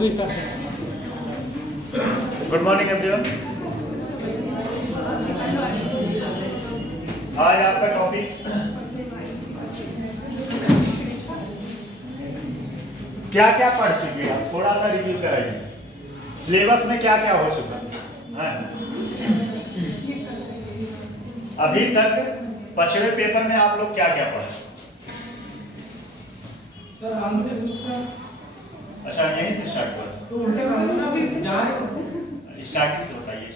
Good morning everyone. आज आपका topic क्या क्या पढ़ चुके हैं, थोड़ा सा रिव्यू कराइए। सिलेबस में क्या क्या हो चुका है अभी तक? पिछले पेपर में आप लोग क्या क्या पढ़े? अच्छा, यहीं से स्टार्ट करो। स्टार्टिंग से बताइए,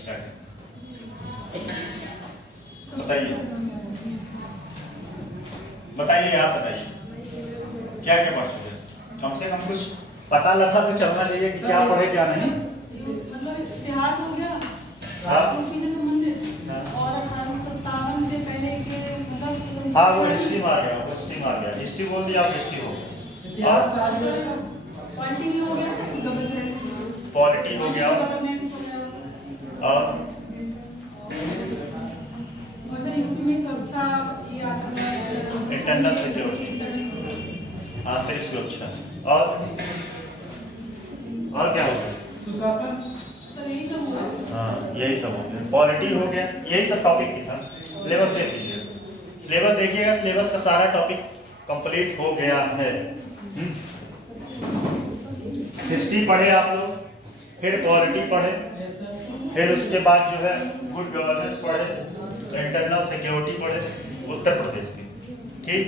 बताइए आप बताइए क्या क्या पढ़ चुके हैं। कम से कम कुछ पता लगा तो चलना चाहिए कि क्या पढ़े क्या नहीं। मतलब इतिहास हो गया, राजनीति से संबंधित और 1857 से पहले के मतलब हाँ वो हिस्ट्री में आ गया, हिस्ट्री बोल दिया आप, हिस्ट्री हो गया। पॉलिटी हो गया, पॉलिटी हो गया और यूपी में सुरक्षा, ये इंटरनल सिक्योरिटी, आंतरिक सुरक्षा और क्या हो गया? सुशासन। सर यही सब हुआ। हाँ यही सब हो गया, पॉलिटी हो गया, यही सब टॉपिक था। सिलेबस देख लीजिए, सिलेबस देखिएगा, सिलेबस का सारा टॉपिक कंप्लीट हो गया है। हिस्ट्री पढ़े आप लोग, फिर पॉलिटी पढ़े, फिर उसके बाद जो है गुड गवर्नेंस पढ़े, इंटरनल सिक्योरिटी पढ़े उत्तर प्रदेश की। ठीक,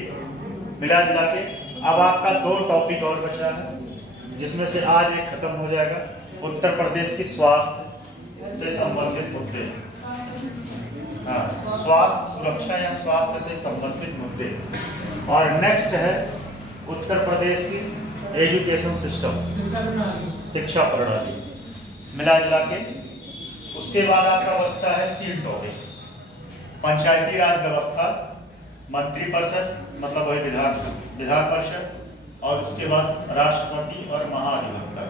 मिला जुला के अब आपका 2 टॉपिक और बचा है, जिसमें से आज एक खत्म हो जाएगा, उत्तर प्रदेश की स्वास्थ्य से संबंधित मुद्दे। हाँ, स्वास्थ्य सुरक्षा या स्वास्थ्य से संबंधित मुद्दे। और नेक्स्ट है उत्तर प्रदेश की एजुकेशन सिस्टम, शिक्षा प्रणाली। मिला जुला के उसके बाद आपका बचता है 3 टॉपिक, पंचायती राज व्यवस्था, मंत्रिपरिषद मतलब वही विधान परिषद, और उसके बाद राष्ट्रपति और महाधिवक्ता,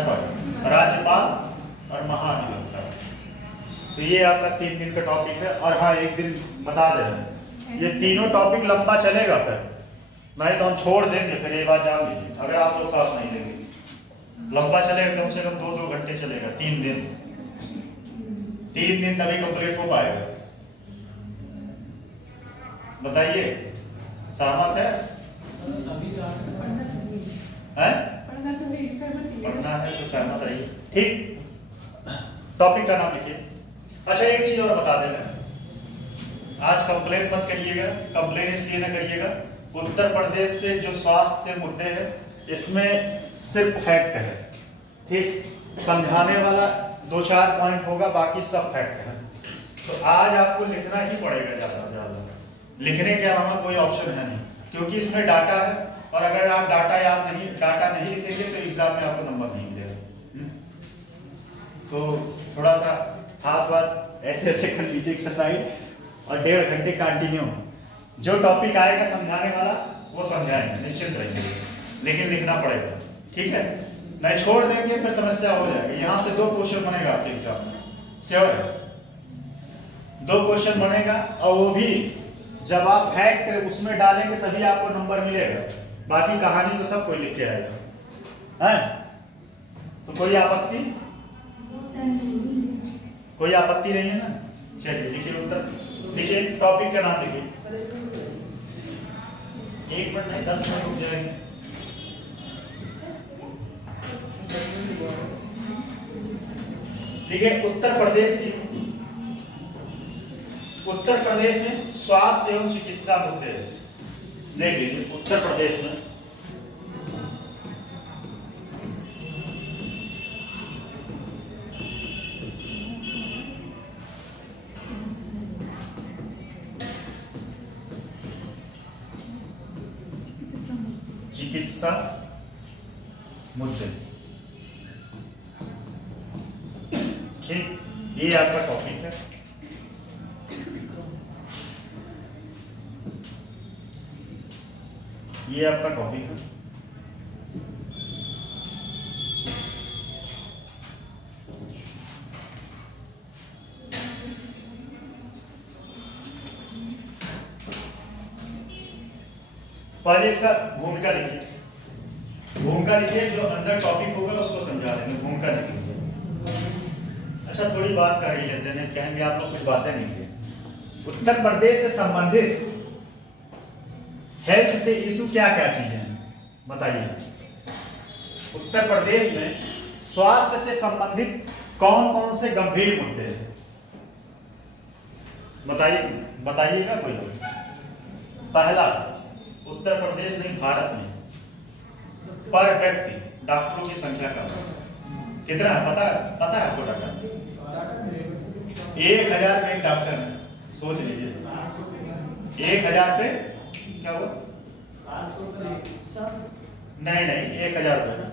सॉरी राज्यपाल और महाधिवक्ता। तो ये आपका 3 दिन का टॉपिक है। और हाँ एक दिन बता दे रहे हैं, ये तीनों टॉपिक लंबा चलेगा, फिर नहीं तो हम छोड़ देंगे, फिर ये बात जान लीजिए। अगर आप लोग साथ नहीं देंगे लंबा चलेगा, कम से कम 2-2 घंटे चलेगा, 3 दिन तभी कंप्लीट हो पाएगा। बताइए सहमत है? पढ़ना है तो सहमत रहिए। ठीक, टॉपिक का नाम लिखिए। अच्छा एक चीज और बता देना, आज कंप्लेंट मत करिएगा। कंप्लेंट इसलिए ना करिएगा, उत्तर प्रदेश से जो स्वास्थ्य के मुद्दे हैं इसमें सिर्फ फैक्ट है। ठीक, समझाने वाला 2-4 पॉइंट होगा, बाकी सब फैक्ट है। तो आज आपको लिखना ही पड़ेगा, ज्यादा से ज्यादा लिखने के अलावा कोई ऑप्शन है नहीं, क्योंकि इसमें डाटा है। और अगर आप डाटा नहीं लिखेंगे तो एग्जाम में आपको नंबर नहीं मिलेगा। तो थोड़ा सा हाथ वाथ ऐसे कर लीजिए एक्सरसाइज, और 1.5 घंटे कंटिन्यू जो टॉपिक आएगा समझाने वाला वो समझाएंगे, निश्चिंत रहिए, लेकिन लिखना पड़ेगा। ठीक है, नहीं छोड़ देंगे फिर समस्या हो जाएगी। यहाँ से 2 क्वेश्चन बनेगा आपके एग्जाम में, श्योर है 2 क्वेश्चन बनेगा, और वो भी जब आप फैक्ट उसमें डालेंगे तभी आपको नंबर मिलेगा। बाकी कहानी तो सब कोई लिख के आएगा है। तो कोई आपत्ति नहीं है ना? चलिए लिखिए उत्तर, लिखिए टॉपिक का नाम लिखिए। 1 मिनट नहीं, 10 मिनट रुक जाएंगे। देखिए उत्तर प्रदेश में स्वास्थ्य एवं चिकित्सा मुद्दे देख लीजिए। उत्तर प्रदेश में चिकित्सा मुद्दे, ठीक, ये आपका टॉपिक है। ये आपका टॉपिक है। पहले इसका भूमिका लिखिए, जो अंदर टॉपिक होगा उसको समझा अच्छा थोड़ी बात कर ही लेते हैं, कहेंगे आप लोग कुछ बातें नहीं की। उत्तर प्रदेश से संबंधित हेल्थ से इशू क्या क्या चीजें हैं बताइए। उत्तर प्रदेश में स्वास्थ्य से संबंधित कौन कौन से गंभीर मुद्दे हैं बताइएगा कोई लोग। पहला, उत्तर प्रदेश नहीं भारत में पर व्यक्ति डॉक्टरों की संख्या कम है। कितना है पता है आपको डाटा? 1000 पे एक डॉक्टर है, सोच लीजिए 1000 पे क्या हुआ? नहीं 1000 पे ना।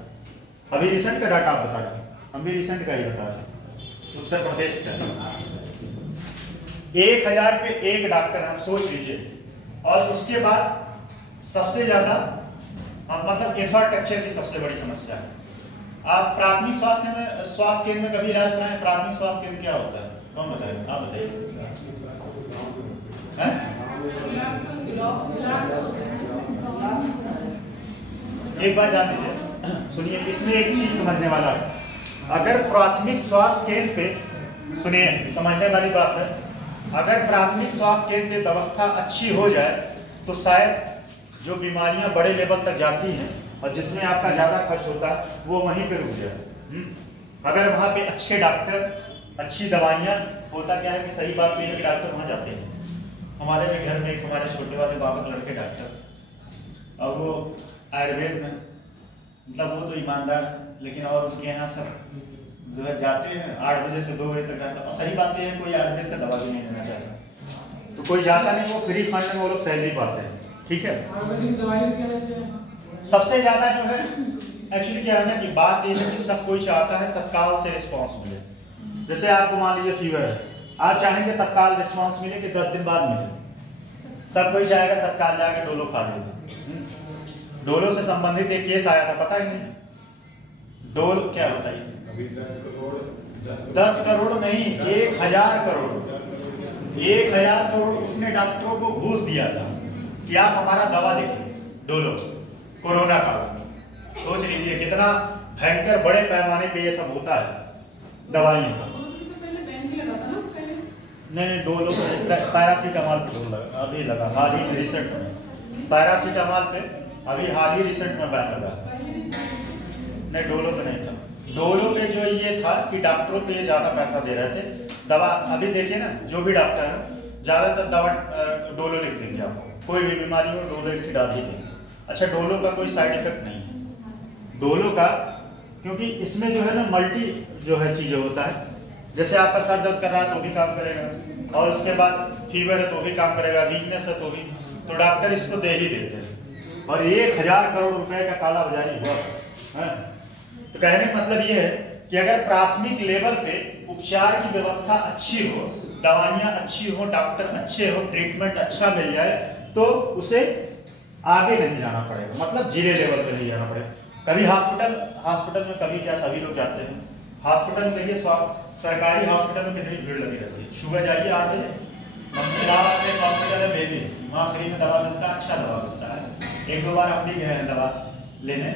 अभी रिसेंट का डाटा आप बता रहे, हम भी रिसेंट का ही बता रहे, उत्तर प्रदेश का 1000 पे एक डॉक्टर, हम सोच लीजिए। और उसके बाद सबसे ज्यादा मतलब इंफ्रास्ट्रक्चर की सबसे बड़ी समस्या है। आप प्राथमिक स्वास्थ्य केंद्र में कभी इलाज कराएं? प्राथमिक स्वास्थ्य केंद्र क्या होता है, कौन बताएगा? आप बताइए। एक बात जान लीजिए, सुनिए, इसमें एक चीज समझने वाला है। अगर प्राथमिक स्वास्थ्य केंद्र पे, सुनिए समझने वाली बात है, अगर प्राथमिक स्वास्थ्य केंद्र पे व्यवस्था अच्छी हो जाए तो शायद जो बीमारियां बड़े लेवल तक जाती हैं और जिसमें आपका ज्यादा खर्च होता है वो वहीं पे रुक जाए। अगर वहाँ पे अच्छे डॉक्टर, अच्छी दवाइयाँ, होता क्या है कि सही बात ये है कि डॉक्टर वहाँ जाते हैं। हमारे भी घर में एक हमारे छोटे वाले बाबा लड़के डॉक्टर, और वो आयुर्वेद में, मतलब वो तो ईमानदार, लेकिन और उनके यहाँ सब जो है जाते हैं 8 बजे से 2 बजे तक रहता। और सही बात यह है कोई आयुर्वेद का दवा भी नहीं लेना चाहता, तो कोई जाता नहीं, वो फ्री फंड में वो लोग सैलरी पाते हैं। ठीक है, सबसे ज्यादा जो है एक्चुअली क्या है ना कि बात ये है कि सब कोई चाहता है तत्काल से रिस्पांस मिले। जैसे आपको मान लीजिए फीवर है, आप चाहेंगे तत्काल रिस्पांस मिले कि 10 दिन बाद मिले? सब कोई चाहेगा तत्काल जाके डोलो खा ले। डोलो से संबंधित एक केस आया था, पता ही नहीं डोल क्या बताइए? 10 करोड़ नहीं, 1000 करोड़, 1000 करोड़ उसने डॉक्टरों को घूस दिया था कि आप हमारा दवा लिखिए, डोलो, कोरोना का। सोच लीजिए कितना भयंकर बड़े पैमाने पे ये सब होता है दवाइयों का। नहीं डोलो पैरासीटामॉल पे लगा, अभी लगा हाल ही में रिसेंट में, पैरासीटामॉल पे अभी हाल ही रिसेंट में बैन लगा। नहीं डोलो पे नहीं था, डोलो पे जो ये था कि डॉक्टरों पे ये ज्यादा पैसा दे रहे थे दवा। अभी देखिए ना, जो भी डॉक्टर है ज्यादातर दवा डोलो लिख देंगे आपको, कोई भी बीमारी हो डोलो की डाल ही देंगे। अच्छा डोलो का कोई साइड इफेक्ट नहीं है डोलो का, क्योंकि इसमें जो है ना मल्टी जो है चीजें होता है। जैसे आपका सर दर्द कर रहा है तो भी काम करेगा, और उसके बाद फीवर है तो भी काम करेगा, वीकनेस है तो भी, तो डॉक्टर इसको दे ही देते हैं। और 1000 करोड़ रुपए का काला बाजारी हुआ है। तो कहने का मतलब ये है कि अगर प्राथमिक लेवल पे उपचार की व्यवस्था अच्छी हो, दवाइयां अच्छी हो, डॉक्टर अच्छे हो, ट्रीटमेंट अच्छा मिल जाए, तो उसे आगे नहीं जाना पड़ेगा, मतलब जिले लेवल पे नहीं जाना पड़ेगा। कभी हॉस्पिटल में कभी क्या सभी लोग जाते हैं हॉस्पिटल में, देखिए सरकारी हॉस्पिटल में कितनी भीड़ लगी रहती है। सुबह जाइए 8 बजे, इलाहाबाद में हॉस्पिटल है बेबी, वहाँ फ्री में दवा मिलता है, अच्छा दवा मिलता है। 1-2 बार अपनी गए हैं दवा लेने,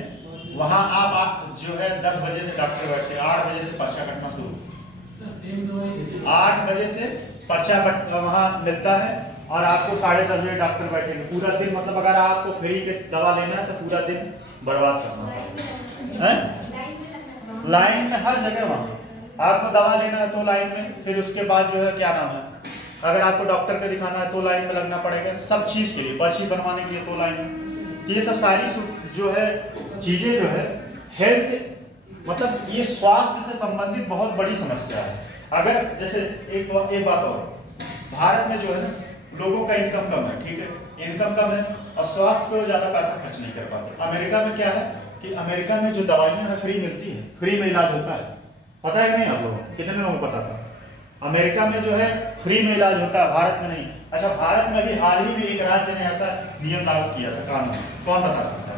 वहाँ आप जो है 10 बजे से डॉक्टर बैठते हैं, 8 बजे से पर्चा कटना शुरू, 8 बजे से पर्चा वहाँ मिलता है और आपको 10:30 बजे डॉक्टर बैठेंगे पूरा दिन। मतलब अगर आपको फ्री के दवा लेना है तो पूरा दिन बर्बाद करना है। लाइन में हर जगह वहाँ आपको दवा लेना है तो लाइन में, फिर उसके बाद जो है क्या नाम है, अगर आपको डॉक्टर को दिखाना है तो लाइन में लगना पड़ेगा, सब चीज के लिए, पर्ची बनवाने के लिए तो लाइन में। ये सब सारी जो है चीजें जो है हेल्थ, मतलब ये स्वास्थ्य से संबंधित बहुत बड़ी समस्या है। अगर जैसे एक बात और, भारत में जो है ना लोगों का इनकम कम है, ठीक है, इनकम कम है और स्वास्थ्य पर ज्यादा पैसा खर्च नहीं कर पाते। अमेरिका में क्या है कि अमेरिका में जो दवाइयां हैं फ्री मिलती है, फ्री में इलाज होता है। पता है नहीं आप लोगों को? कितने लोगों को पता था? अमेरिका में जो है फ्री में इलाज होता है, भारत में नहीं। अच्छा भारत में भी हाल ही में एक राज्य ने ऐसा नियम लागू किया था, कानून, कौन बता सकता है?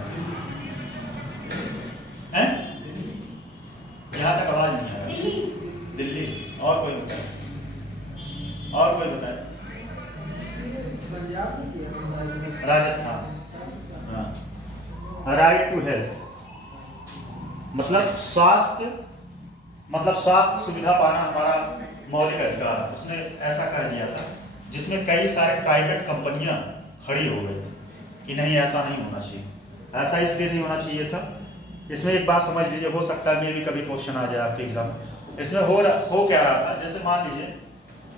यहाँ तक आवाज नहीं आ रहा। दिल्ली। और कोई बताए? और कोई बताए? राजस्थान। हाँ, राइट टू हेल्थ, मतलब स्वास्थ्य मतलब स्वास्थ्य सुविधा पाना हमारा मौलिक अधिकार, उसने ऐसा कह दिया था, जिसमें कई सारे प्राइवेट कंपनियां खड़ी हो गई थी कि नहीं ऐसा नहीं होना चाहिए। ऐसा इसलिए नहीं होना चाहिए था, इसमें एक बात समझ लीजिए, हो सकता है मे भी कभी क्वेश्चन आ जाए आपके एग्जाम में। इसमें हो क्या रहा था, जैसे मान लीजिए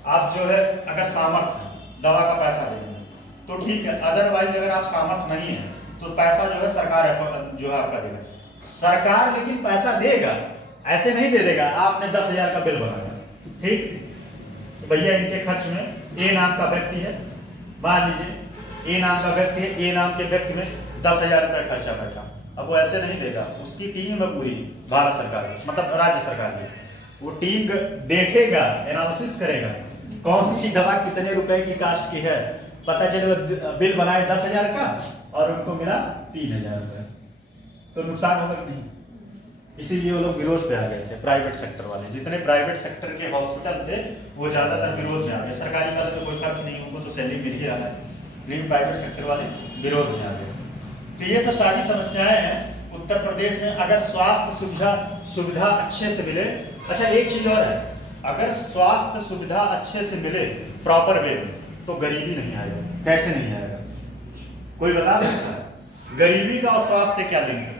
आप जो है अगर सामर्थ्य है दवा का पैसा देंगे तो ठीक है, अदरवाइज अगर आप सामर्थ्य नहीं है तो पैसा जो है सरकार जो है आपका देगा। सरकार लेकिन पैसा देगा, ऐसे नहीं दे देगा आपने 10,000 का बिल बनाया, ठीक, तो भैया इनके खर्च में ए नाम का व्यक्ति है, मान लीजिए ए नाम का व्यक्ति है, ए नाम के व्यक्ति में 10,000 रुपया खर्चा करता, अब वो ऐसे नहीं देगा, उसकी टीम है पूरी भारत सरकार की, मतलब राज्य सरकार की, वो टीम देखेगा, एनालिसिस करेगा कौन सी दवा कितने रुपए की कास्ट की है, पता चले वो बिल बनाए 10,000 का और उनको मिला 3,000 रुपए, तो नुकसान होगा कि नहीं। इसीलिए वो लोग विरोध पे आ गए थे, प्राइवेट सेक्टर वाले, जितने प्राइवेट सेक्टर के हॉस्पिटल थे वो ज्यादातर विरोध में आ गए। सरकारी वाले तो कोई फर्क नहीं, उनको तो सैलरी मिल ही रहा है, लेकिन प्राइवेट सेक्टर वाले विरोध में आ गए। तो ये सब सारी समस्याएं हैं उत्तर प्रदेश में। अगर स्वास्थ्य सुविधा अच्छे से मिले, अच्छा एक चीज और है, अगर स्वास्थ्य सुविधा अच्छे से मिले प्रॉपर वे में तो गरीबी नहीं आएगा। कैसे नहीं आएगा, कोई बता सकता है? गरीबी का और स्वास्थ्य से क्या लिंक है?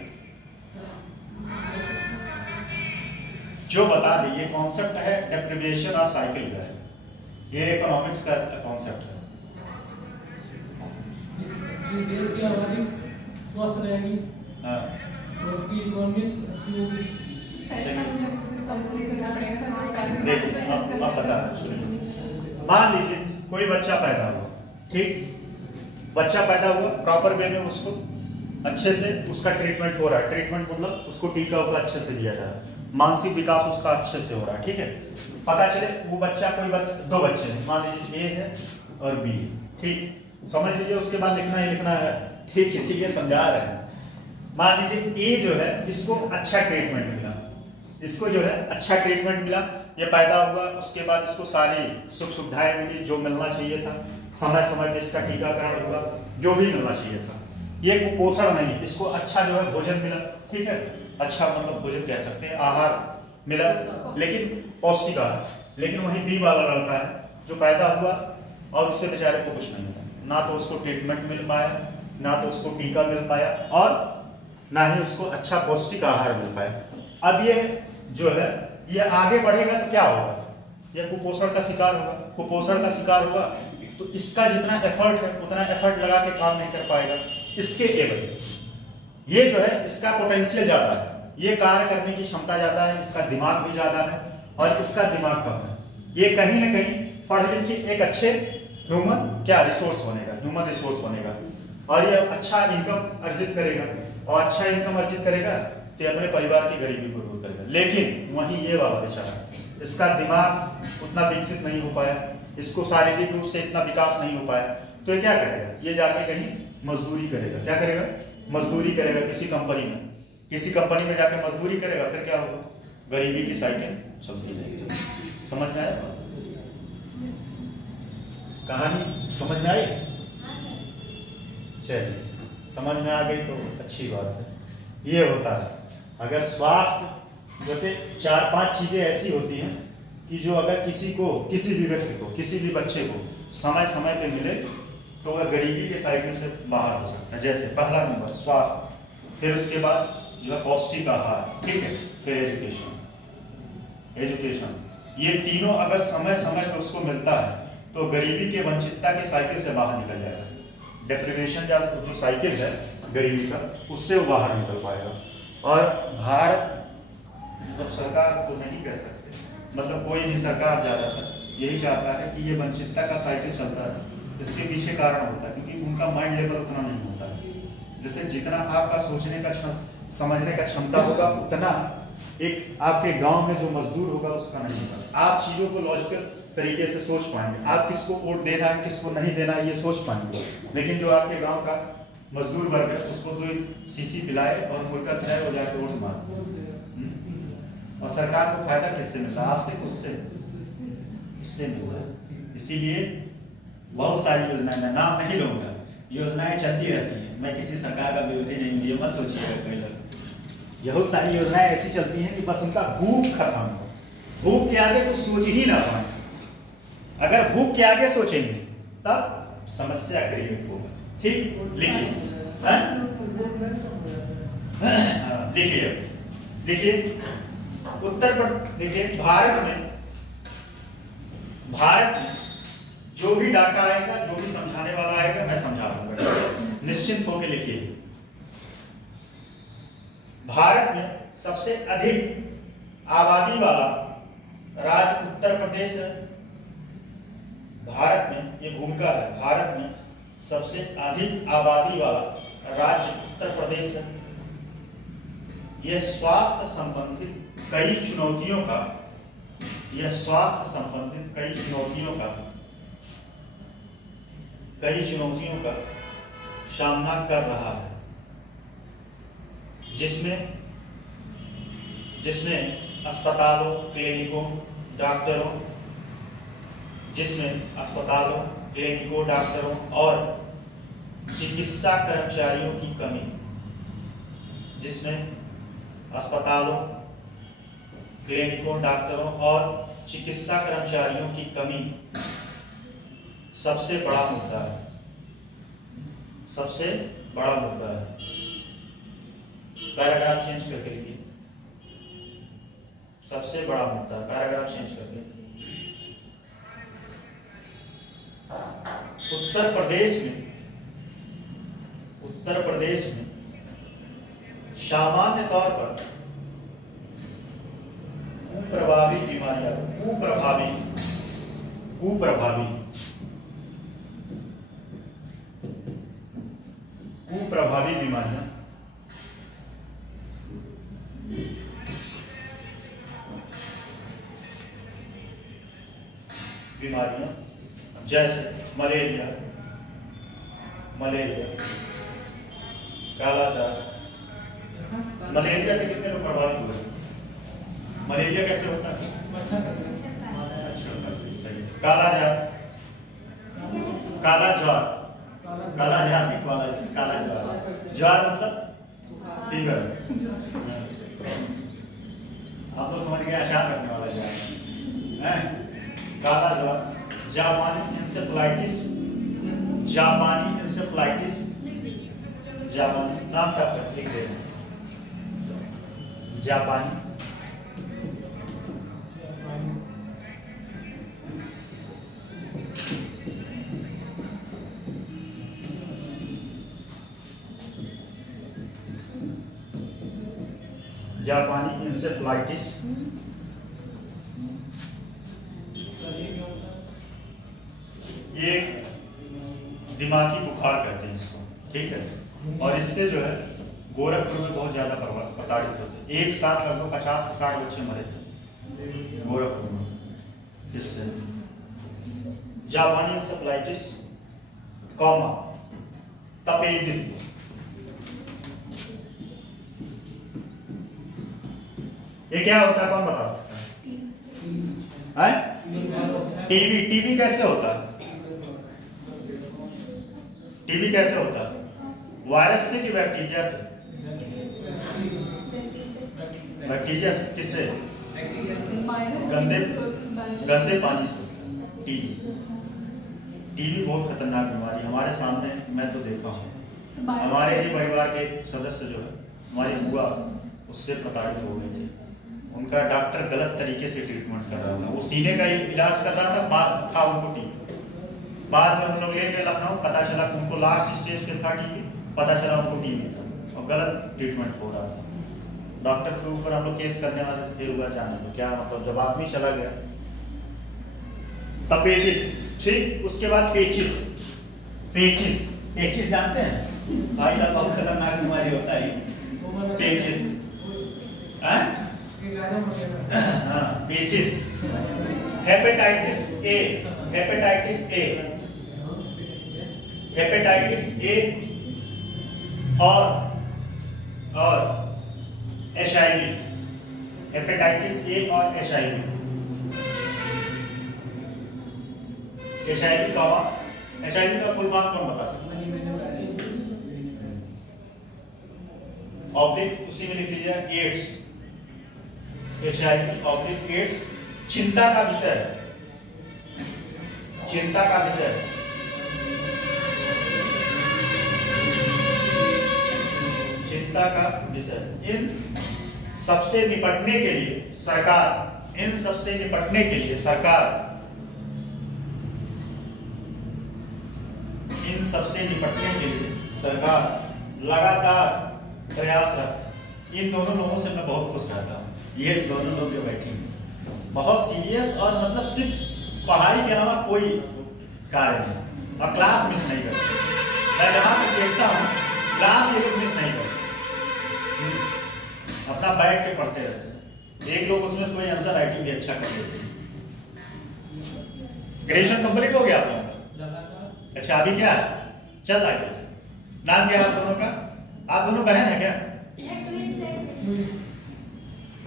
जो बता दे, ये कॉन्सेप्ट है डेप्रिवेशन ऑफ साइकिल का है, ये इकोनॉमिक्स का कॉन्सेप्ट है। देश की आबादी स्वस्थ रहेगी, हाँ, तो उसकी इकोनॉमी अच्छी होगी। देखिए अब बता, मान लीजिए कोई बच्चा पैदा हुआ, ठीक, बच्चा पैदा हुआ प्रॉपर वे में, उसको अच्छे से उसका ट्रीटमेंट हो रहा है, ट्रीटमेंट मतलब उसको टीका उका अच्छे से दिया जा रहा है, मानसिक विकास उसका अच्छे से हो रहा है, ठीक है। पता चले वो बच्चा दो बच्चे हैं, मान लीजिए ए है और बी है, ठीक, समझ लीजिए, उसके बाद लिखना है, ठीक, इसीलिए समझा रहे हैं। मान लीजिए ए जो है इसको अच्छा ट्रीटमेंट मिला, इसको जो है अच्छा ट्रीटमेंट मिला, ये पैदा हुआ, उसके बाद इसको सारी सुख सुविधाएं मिली जो मिलना चाहिए था, समय समय पे इसका टीकाकरण हुआ, जो भी मिलना चाहिए था, ये कुपोषण नहीं, इसको अच्छा जो है भोजन मिला, ठीक है, अच्छा मतलब भोजन कह सकते हैं, आहार मिला, लेकिन पौष्टिक आहार। लेकिन वही बी वाला लड़का है जो पैदा हुआ और उससे बेचारे को कुछ नहीं मिला, ना तो उसको ट्रीटमेंट मिल पाया, ना तो उसको टीका मिल पाया, और ना ही उसको अच्छा पौष्टिक आहार मिल पाया। अब ये जो है ये आगे बढ़ेगा तो क्या होगा, ये कुपोषण का शिकार होगा, कुपोषण का शिकार होगा तो इसका जितना एफर्ट है उतना एफर्ट लगा के काम नहीं कर पाएगा, इसके एवज ये जो है इसका पोटेंशियल ज्यादा है, ये कार्य करने की क्षमता ज्यादा है, इसका दिमाग भी ज्यादा है और इसका दिमाग कम है, ये कहीं ना कहीं पढ़ लिख के एक अच्छे ह्यूमन रिसोर्स बनेगा और ये अच्छा इनकम अर्जित करेगा, और अच्छा इनकम अर्जित करेगा तो अपने परिवार की गरीबी को दूर करेगा। लेकिन वहीं ये वाला बेचारा, इसका दिमाग उतना विकसित नहीं हो पाया, इसको शारीरिक रूप से इतना विकास नहीं हो पाया, तो ये क्या करेगा, ये जाके कहीं मजदूरी करेगा। क्या करेगा? मजदूरी करेगा किसी कंपनी में जाके मजदूरी करेगा, फिर क्या होगा, गरीबी की साइकिल चलती रहेगी। समझ में आया कहानी? समझ में आई? चलिए, समझ में आ गई तो अच्छी बात है। ये होता है अगर स्वास्थ्य, जैसे 4-5 चीजें ऐसी होती हैं कि जो अगर किसी को, किसी भी व्यक्ति को, किसी भी बच्चे को समय समय पे मिले तो वह गरीबी के साइकिल से बाहर हो सकता है। जैसे पहला नंबर स्वास्थ्य, फिर उसके बाद जो है पौष्टिक आहार, ठीक है, फिर एजुकेशन, ये तीनों अगर समय समय पर उसको मिलता है तो गरीबी के वंचितता के साइकिल से बाहर निकल जाएगा। डेप्रिवेशन का जो साइकिल है गरीबी का, उससे वो बाहर निकल पाएगा। और भारत मतलब सरकार तो नहीं कह सकते, मतलब कोई भी सरकार ज्यादातर यही चाहता है कि ये वंचितता का साइकिल चलता है। इसके पीछे कारण होता है क्योंकि उनका माइंड लेवल उतना नहीं होता है। जैसे जितना आपका सोचने का समझने का क्षमता होगा उतना एक आपके गांव में जो मजदूर होगा उसका नहीं होगा। आप चीजों को लॉजिकल तरीके से सोच पाएंगे, आप किसको वोट देना है किसको नहीं देना है ये सोच पाएंगे। लेकिन जो आपके गांव का मजदूर वर्ग है उसको तो सीसी पिलाए और मुर्गा खिलाए वो जाके वोट मारे, और सरकार को फायदा किससे मिलता है? आपसे, खुद से, इससे मिल रहा है। इसीलिए बहुत सारी योजनाएं, मैं नाम नहीं लूंगा, योजनाएं चलती रहती हैं। मैं किसी सरकार का विरोधी नहीं हूँ, ये मत सोचिएगा कोई लोग, बहुत सारी योजनाएं ऐसी चलती हैं कि बस उनका भूख खत्म हो, भूख के आगे कुछ सोच ही ना पाए। अगर भूख के आगे सोचेंगे तब समस्या क्रिएट होगा। ठीक, लिखिए लिखिए लिखिए उत्तर प्रदेश। देखिए भारत में जो भी डाटा आएगा, जो भी समझाने वाला आएगा, मैं समझा दूंगा, निश्चिंत होकर लिखिए। भारत में सबसे अधिक आबादी वाला राज्य उत्तर प्रदेश है। भारत में, ये भूमिका है, भारत में सबसे अधिक आबादी वाला राज्य उत्तर प्रदेश है। यह स्वास्थ्य संबंधित कई चुनौतियों का सामना कर रहा है, जिसमें अस्पतालों, क्लिनिकों, डॉक्टरों और चिकित्सा कर्मचारियों की कमी, अस्पतालों, क्लिनिकों, डॉक्टरों और चिकित्सा कर्मचारियों की कमी सबसे बड़ा मुद्दा है। पैराग्राफ चेंज करके लिखिए। सबसे बड़ा मुद्दा, पैराग्राफ चेंज करके। उत्तर प्रदेश में सामान्य तौर पर कुप्रभावी बीमारियां जैसे मलेरिया, कालाजार। मलेरिया से कितने लोग प्रभावित हुए? मलेरिया कैसे होता है? ज्वार मतलब फीवर। आप लोग समझ गए, आसान रखने वाला ज्वार है। काला ज्वार, जापानी इंसेफ्लाइटिस, नाम टफ लिख देना, जापानी। जापानी इंसेफ्लाइटिस ये दिमागी बुखार कहते हैं इसको, ठीक है। और इससे जो है गोरखपुर में बहुत ज्यादा प्रताड़ित होते हैं। एक साथ लगभग 50 से 60 बच्चे मरे थे गोरखपुर में इससे। जापानी इंसेफ्लाइटिस, तपेदिक, ये क्या होता है, कौन बता सकता है? टीबी कैसे होता है? वायरस से कि बैक्टीरिया से? किससे? गंदे पानी से। टीबी बहुत खतरनाक बीमारी, हमारे सामने मैं तो देखा हूँ। हमारे ही परिवार के सदस्य जो है, हमारी बुआ, उससे प्रताड़ित हो गए थे। उनका डॉक्टर गलत तरीके से ट्रीटमेंट कर रहा था, वो सीने का इलाज कर रहा था, बाद था उनको टीबी। बाद में हम लोग ले गए लखनऊ, पता चला उनको लास्ट स्टेज पे था टीबी, पता चला उनको टीबी था और गलत ट्रीटमेंट हो रहा था। डॉक्टर के ऊपर हम लोग केस करने वाले थे, फिर हुआ जाने को क्या मतलब, जब आदमी चला गया। तपेदिक, ठीक। उसके बाद पेचिस जानते हैं भाई साहब, बहुत खतरनाक बीमारी होता है पेचिस। पेचिस, हेपेटाइटिस ए और HIV, हेपेटाइटिस ए और HIV का फुल फॉर्म कौन बता सकता है? ऑब्लिक उसी में लिख लीजिए एड्स, HIV ऑब्लिक एड्स चिंता का विषय है, चिंता का विषय है। चिंता का विषय। इन सबसे निपटने के लिए सरकार, इन सबसे निपटने के लिए सरकार, इन सबसे निपटने के लिए सरकार लगातार प्रयासरत। इन दोनों लोगों से मैं बहुत खुश रहता हूँ। ये दोनों लोग जो बैठे हैं बहुत सीरियस और मतलब सिर्फ पढ़ाई के अलावा कोई कार्य नहीं, और क्लास मिस नहीं करते। मैं जहाँ पर देखता हूँ क्लास ये लोग मिस नहीं करते, अपना बैठ के पढ़ते रहते हैं। एक लोग उसमें से कोई आंसर राइटिंग भी अच्छा कर देते हैं। ग्रेजुएशन कंप्लीट हो गया आप लोगों का? अच्छा अभी क्या है चल रहा है? नाम क्या है आप दोनों का? आप दोनों बहन है क्या?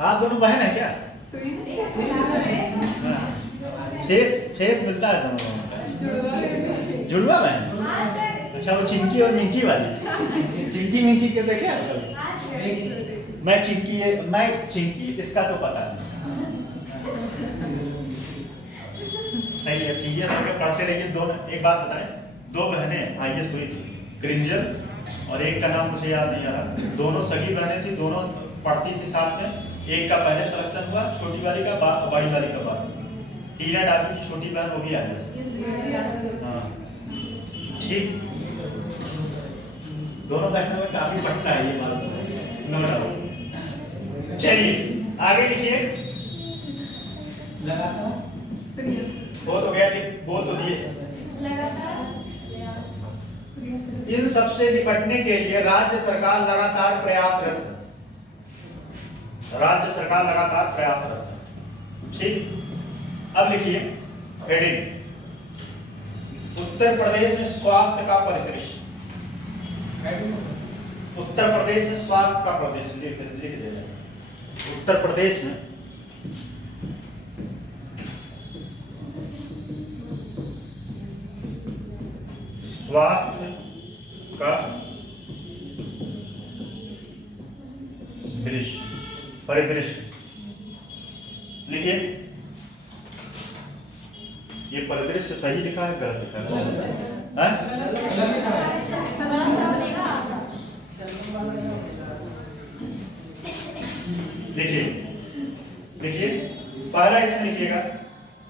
आप दोनों बहन है क्या? फेस मिलता है दोनों लोगों का। जुड़वा बहन? अच्छा वो चिंकी और मिंकी वाली। चिंकी मिंकी के देखे आप कभी? मैं चिंकी इसका तो पता नहीं। सही है, सीरियस होकर पढ़ते रहिए। दोनों एक बात बताएं, दो बहनें IAS हुई थी, ग्रिंजल और एक का नाम मुझे याद नहीं आ रहा। दोनों सगी बहनें थी, दोनों पढ़ती थी साथ में। एक का पहले सिलेक्शन हुआ, छोटी वाली का बड़ी वाली का बाद। टीना डाबी की छोटी बहन वो भी IAS। हाँ ठीक, दोनों बहनों में काफी पटना है ये मालूम है, नो डाउट। चलिए आगे लिखिए। वो तो गया, वो तो दिए। इन सबसे निपटने के लिए राज्य सरकार लगातार प्रयासरत है। राज्य सरकार लगातार प्रयासरत है। ठीक, अब लिखिए हेडिंग, उत्तर प्रदेश में स्वास्थ्य का परिदृश्य। उत्तर प्रदेश में स्वास्थ्य का परिदृश्य लिख देना। उत्तर प्रदेश में स्वास्थ्य का दृश्य, परिदृश्य लिखिए। ये परिदृश्य सही लिखा है गलत लिखा है? देखिए पहला इसमें लिखिएगा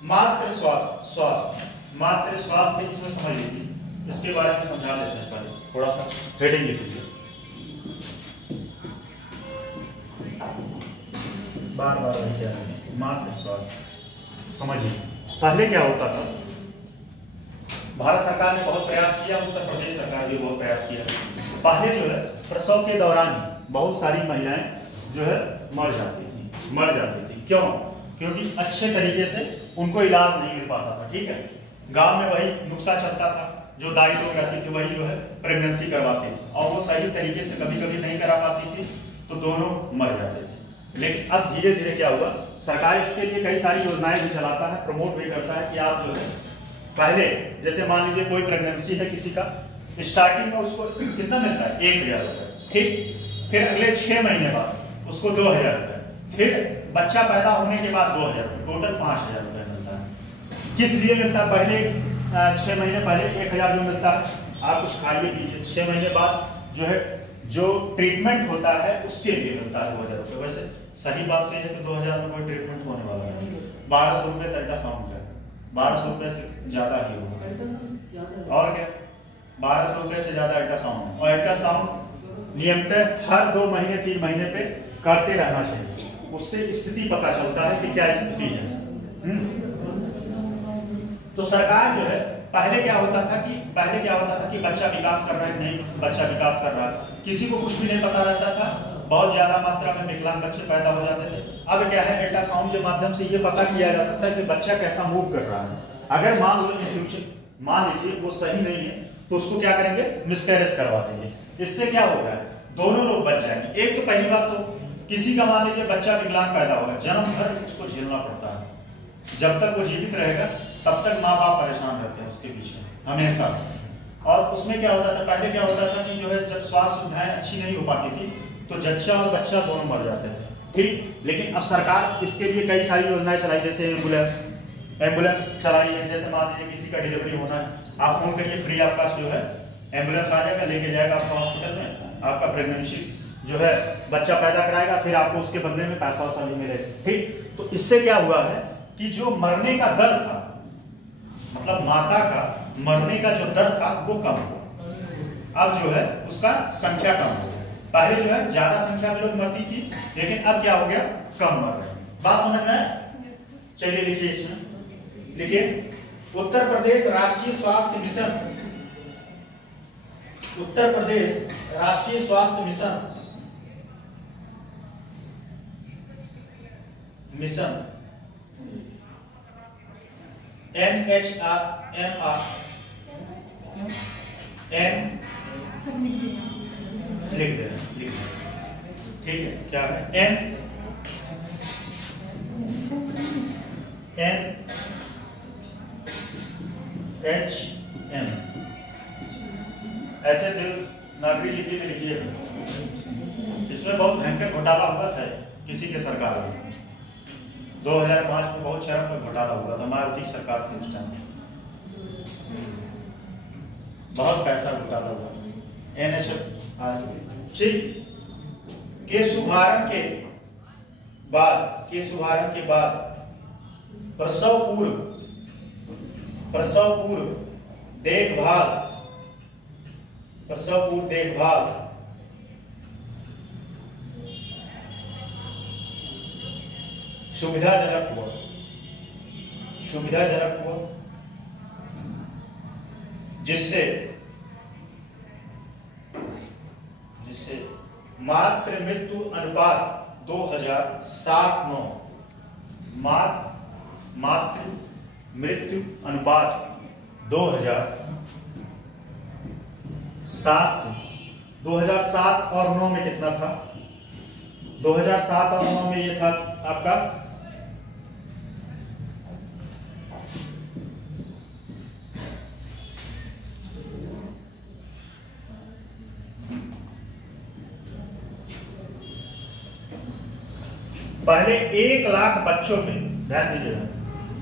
मातृ स्वास्थ्य। मातृ स्वास्थ्य इसमें समझ लीजिए, इसके बारे में समझा लेते हैं। पहले थोड़ा सा हेडिंग लिख लीजिए, बार बार मातृ स्वास्थ्य समझिए। पहले क्या होता था, भारत सरकार ने बहुत प्रयास किया, उत्तर प्रदेश सरकार भी बहुत प्रयास किया। पहले जो है प्रसव के दौरान बहुत सारी महिलाएं जो है मर जाती थी। क्यों? क्योंकि अच्छे तरीके से उनको इलाज नहीं मिल पाता था। ठीक है, गांव में वही नुस्खा चलता था, जो दाई लोग रहती थी वही जो है प्रेगनेंसी करवाती थी, और वो सही तरीके से कभी कभी नहीं करा पाती थी तो दोनों मर जाते थे। लेकिन अब धीरे धीरे क्या हुआ, सरकार इसके लिए कई सारी योजनाएं भी चलाता है, प्रमोट भी करता है कि आप जो है पहले जैसे मान लीजिए कोई प्रेगनेंसी है किसी का, स्टार्टिंग में उसको कितना मिलता है 1000 रुपए। ठीक, फिर अगले 6 महीने बाद उसको 2000 रुपए, फिर बच्चा पैदा होने के बाद 2000 रुपए, टोटल 5000 रुपए मिलता है। किस लिए मिलता है? पहले 6 महीने पहले 1000 जो मिलता है, आप कुछ खाइए पीजिए, 6 महीने बाद जो है जो ट्रीटमेंट होता है उसके लिए मिलता है 2000 रुपए। वैसे सही बात यह है कि 2000 में कोई ट्रीटमेंट होने वाला है, 1200 रुपए अल्ट्रासाउंड का, 1200 रुपए से ज्यादा ही होगा। और क्या, 1200 रुपए से ज्यादा अल्ट्रासाउंड, और अल्ट्रासाउंड नियमित हर 2 महीने 3 महीने पे करते रहना चाहिए। उससे स्थिति पता चलता है कि क्या स्थिति है। तो सरकार जो है पहले क्या होता था कि बच्चा विकास कर रहा है, नहीं बच्चा विकास कर रहा है, किसी को कुछ भी नहीं पता रहता था, बहुत ज्यादा मात्रा में विकलांग बच्चे पैदा हो जाते थे। अब क्या है, अल्ट्रासाउंड के माध्यम से ये पता किया जा सकता है कि बच्चा कैसा मूव कर रहा है। अगर मान लीजिए वो सही नहीं है तो उसको क्या करेंगे, मिसकैरेज करवा देंगे। इससे क्या होगा, दोनों लोग बच जाएंगे। एक तो पहली बात तो किसी का मान लीजिए बच्चा विकलांग पैदा होगा, जन्म भर उसको झेलना पड़ता है। जब तक वो जीवित रहेगा तब तक माँ बाप परेशान रहते हैं उसके पीछे हमेशा। और उसमें क्या होता था, पहले क्या होता था कि जो है जब स्वास्थ्य सुविधाएं अच्छी नहीं हो पाती थी तो जच्चा और बच्चा दोनों मर जाते थे, ठीक। लेकिन अब सरकार इसके लिए कई सारी योजनाएं चलाई, जैसे एम्बुलेंस चलाई है। जैसे मान लीजिए किसी का डिलीवरी होना है, आप फोन करिए, फ्री आपके पास जो है एम्बुलेंस आ जाएगा, लेके जाएगा आपका हॉस्पिटल में, आपका प्रेगनेंसी जो है बच्चा पैदा कराएगा, फिर आपको उसके बदले में पैसा वैसा नहीं मिलेगा, ठीक। तो इससे क्या हुआ है कि जो मरने का दर था, मतलब माता का मरने का जो दर था वो कम हुआ। अब जो है उसका संख्या कम हो गया। पहले जो है ज्यादा संख्या में लोग मरती थी, लेकिन अब क्या हो गया, कम मर रहे हैं। बात समझ में आए? चलिए लिखिए, इसमें लिखिए उत्तर प्रदेश राष्ट्रीय स्वास्थ्य मिशन, उत्तर प्रदेश राष्ट्रीय स्वास्थ्य मिशन NHRMR लिख दे रहे हैं, ठीक है। क्या है NHM, ऐसे नागरिक लिपि में लिखिए। इसमें बहुत भयंकर घोटाला हुआ था किसी के सरकार में। 2005 में बहुत शर्म में घोटाला हुआ था, मायावती सरकार थी उस टाइम, बहुत पैसा घोटाला हुआ। NHM के शुभारंभ के बाद प्रसव पूर्व देखभाल सुविधाजनक हुआ, जिससे मातृ मृत्यु अनुपात 2007-9 मातृ मृत्यु अनुपात 2007 और 9 में कितना था? 2007 और 9 में ये था आपका पहले 1 लाख बच्चों में, ध्यान दीजिएगा,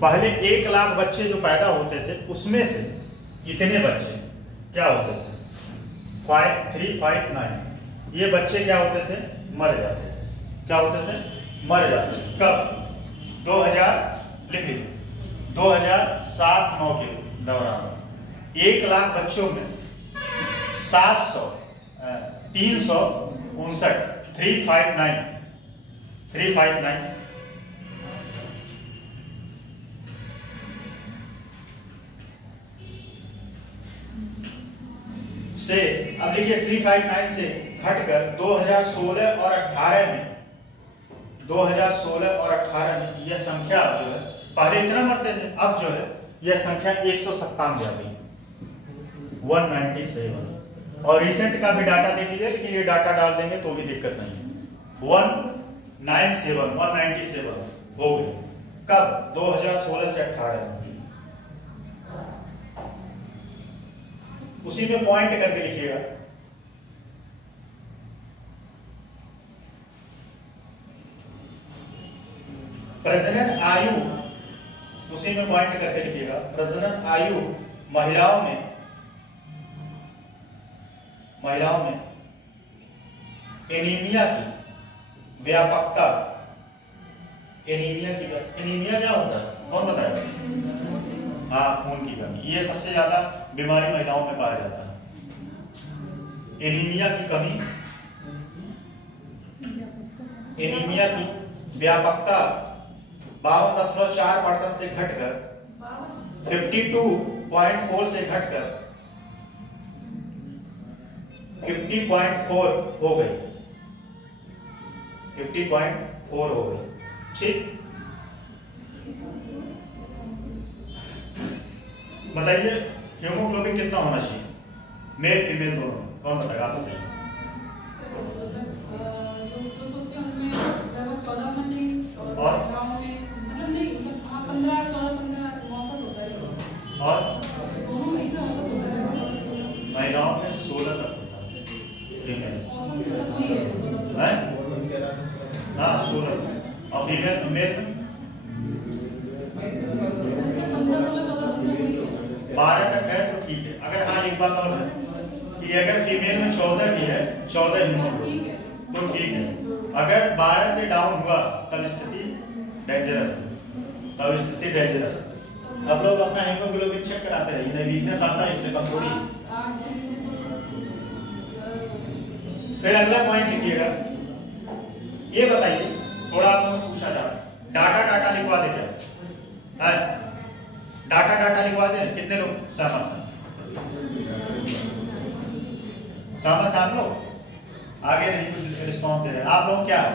पहले 1 लाख बच्चे जो पैदा होते थे उसमें से कितने बच्चे क्या होते थे? 5359 ये बच्चे क्या होते थे? मर जाते थे। क्या होते थे? मर जाते थे। कब? 2007-9 के दौरान 1 लाख बच्चों में 359 से, अब देखिए 359 से घटकर 2016 और 18 में यह संख्या जो है, पहले इतना मरते थे, अब जो है यह संख्या 197 आ गई, 197। और रिसेंट का भी डाटा देख लीजिए, लेकिन ये डाटा डाल देंगे तो भी दिक्कत नहीं है। 197 हो गए। कब? 2016 से 18 में। उसी में पॉइंट करके लिखिएगा। प्रजनन आयु, उसी में पॉइंट करके लिखिएगा। प्रजनन आयु महिलाओं में एनीमिया की व्यापकता, एनीमिया क्या होता है कौन बताएगा? हाँ, खून की कमी, ये सबसे ज्यादा बीमारी महिलाओं में पाया जाता है। एनीमिया की कमी, एनीमिया की व्यापकता 52.4% से घटकर 52.4 से घटकर 50.4 हो गई, 50.4 हो गई। ठीक, बताइए हीमोग्लोबिन कितना होना चाहिए मेल फीमेल दोनों? कौन बताएगा? आप बताइए। और महिलाओं में 16 तक होता है। 12 तक है तो ठीक है। अगर हाँ एक बात और है कि अगर फीमेल में 14 भी है, 14 हीमोग्लोबिन तो ठीक है। अगर 12 से डाउन हुआ तब स्थिति डेंजरस, तब स्थिति डेंजरस। अब लोग अपना हीमोग्लोबिन चेक कराते रहिए, नहीं वीकनेस आता है इससे कमजोरी। फिर अगला पॉइंट लिखिएगा, ये बताइए थोड़ा आपको पूछा जाए, डाटा लिखवा दे क्या है? डाटा लिखवा दे, कितने लोग सहमत हैं? सहमत आप लोग? आगे नहीं कुछ रिस्पॉन्स दे रहे आप लोग, क्या है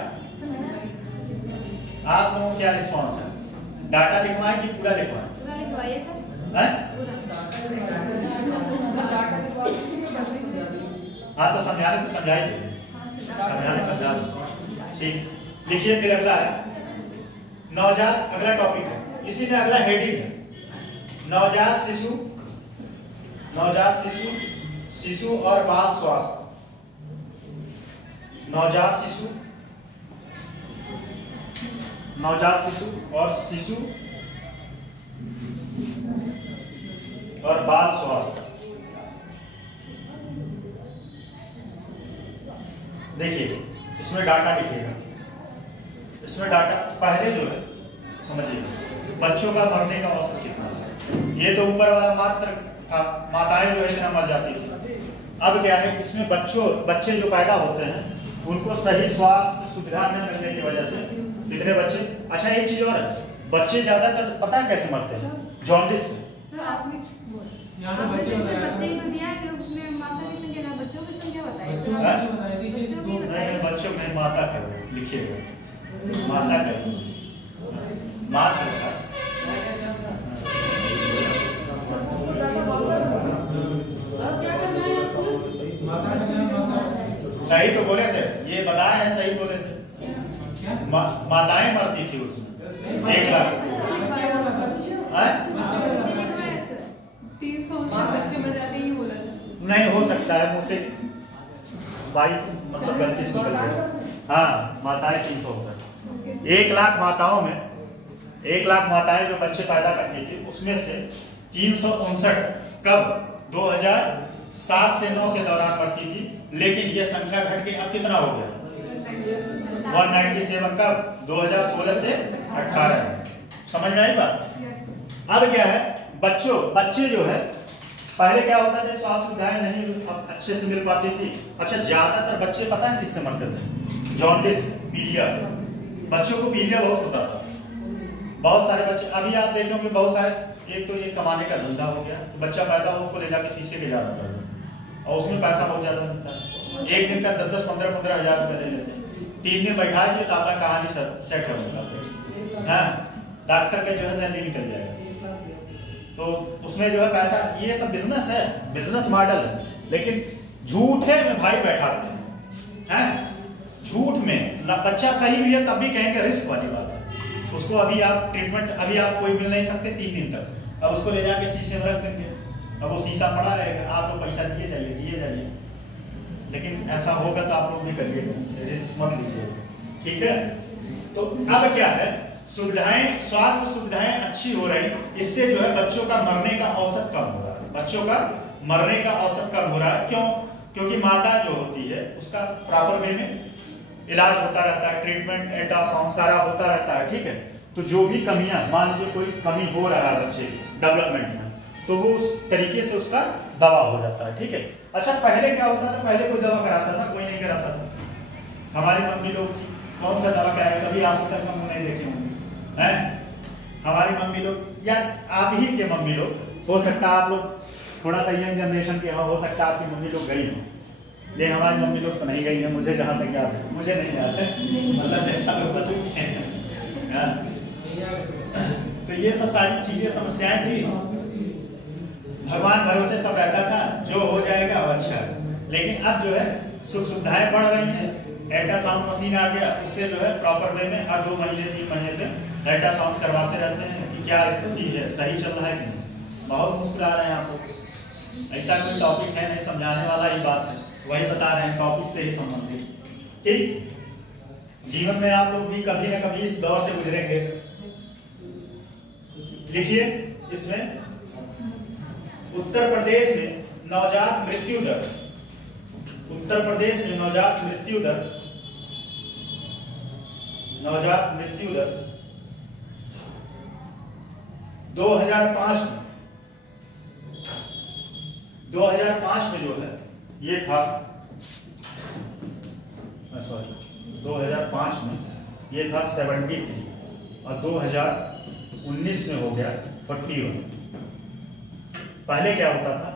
आप लोगों क्या रिस्पॉन्स है? डाटा लिखवाएं कि पूरा लिखवाएं? पूरा लिखवाइए सर। हाँ तो समझाने तो समझाइए, समझा ठीक। लिखिए फिर अगला है नवजात, अगला टॉपिक है, इसी में अगला हेडिंग है नवजात शिशु और बाल स्वास्थ्य। नवजात शिशु और बाल स्वास्थ्य। देखिए इसमें डाटा लिखिएगा, इसमें डाटा पहले जो है समझिए, बच्चों का मरने का औसत कितना है। ये तो ऊपर वाला मात्र था, माताएं जो है इतना मर जाती थी। अब क्या है, इसमें बच्चे जो पैदा होते हैं उनको सही स्वास्थ्य सुविधा न मिलने की वजह से कितने बच्चे। अच्छा एक चीज और है, बच्चे ज्यादातर पता है कैसे मरते हैं? जॉन्डिस से। आपने बच्चे को दिया है कि उसमें माता की संख्या ना बच्चों की संख्या बताइए। बच्चों में माता का लिखिएगा, माता का माता सही तो बोले थे, ये बताए हैं सही बोले थे। माताएं मरती थी उसमें 1 लाख। नहीं हो सकता है, मुझसे भाई मतलब गलती से निकल गया। हाँ माताएं 300 हो सकती। 1 लाख माताओं में 1 लाख माताएं जो बच्चे पैदा करती थी उसमें से 359 कब 2007 से 9 के दौरान मरती थी। लेकिन ये संख्या घट के अब कितना हो गया 197 कब 2016 से 18। समझ में आई बात? अब क्या है, बच्चे जो है पहले क्या होता था, स्वास्थ्य सुविधाएं नहीं अच्छे से मिल पाती थी। अच्छा ज्यादातर बच्चे पता है किससे मरते थे? जॉन्डिस, पीलिया। बच्चों को पीलिया बहुत होता था, बहुत सारे बच्चे। अभी आप देखोगे बहुत सारे, एक तो ये कमाने का धंधा हो गया, तो बच्चा पैदा हो उसको ले जाके शीशे के जाना पड़ेगा और उसमें पैसा बहुत ज्यादा मिलता है। एक दिन का 10-10, 15-15 हजार रुपए ले लेते हैं। 3 दिन बैठा दिए तो आपका कहानी सेट हो जाएगा, डॉक्टर का जो है सैलरी निकल जाएगा। तो उसमें जो है पैसा, ये सब बिजनेस है, बिजनेस मॉडल है। लेकिन झूठे में भाई बैठाते हैं, झूठ में। बच्चा सही भी है तब भी कहेंगे रिस्क वाली बात है। उसको अभी आप ट्रीटमेंट, अभी आप कोई मिल नहीं सकते 3 दिन तक, अब उसको ले जाके शीशे में रख देंगे, अब वो शीशा पड़ा रहेगा, आप लोग पैसा दिए जाइए। लेकिन ऐसा होगा तो आप लोग भी करिएगा, रिस्क मत लीजिएगा, ठीक है। तो अब क्या है, सुविधाएं, स्वास्थ्य सुविधाएं अच्छी हो रही, इससे जो है बच्चों का मरने का औसत कम हो रहा है। बच्चों का मरने का औसत कम हो रहा है। क्यों? क्योंकि माता जो होती है उसका प्रॉपर वे में इलाज होता रहता है, ट्रीटमेंट, अल्ट्रासाउंड सारा होता रहता है, ठीक है। तो जो भी कमियां, मान लीजिए कोई कमी हो रहा है बच्चे डेवलपमेंट में, तो वो उस तरीके से उसका दवा हो जाता है, ठीक है। अच्छा पहले क्या होता था, पहले कोई दवा कराता था? कोई नहीं कराता था। हमारी मम्मी लोग थी, कौन सा दवा कराया? कभी हॉस्पिटल का मुंह नहीं देखे होंगे, हैं? हमारी मम्मी लोग या आप ही के मम्मी लोग, हो सकता है आप लोग थोड़ा सा यंग जनरेशन के हो सकता है आपकी मम्मी लोग गई हो, लेकिन हमारी मम्मी लोग तो नहीं गई है, मुझे जहाँ तक याद है, मुझे नहीं याद है, मतलब ऐसा लोग तो ये सब सारी चीजें समस्याएं थी। भगवान भरोसे सब रहता था, जो हो जाएगा वो अच्छा है। लेकिन अब जो है सुख सुविधाएं बढ़ रही हैं, अल्ट्रासाउंड मशीन आ गया, उससे जो है प्रॉपर वे में हर 2 महीने 3 महीने पे अल्ट्रासाउंड करवाते रहते हैं कि क्या स्थिति है, सही चल रहा है कि नहीं। बहुत मुश्किल आ रहे हैं आप लोग, ऐसा कोई टॉपिक है नहीं, समझाने वाला ही बात है, वही बता रहे हैं, टॉपिक से ही संबंधित, ठीक। जीवन में आप लोग भी कभी ना कभी इस दौर से गुजरेंगे। लिखिए इसमें उत्तर प्रदेश में नवजात मृत्यु दर, उत्तर प्रदेश में नवजात मृत्यु दर 2005 में जो है ये था, सॉरी 2005 में ये था 73 और 2019 में हो गया 41। पहले क्या होता था,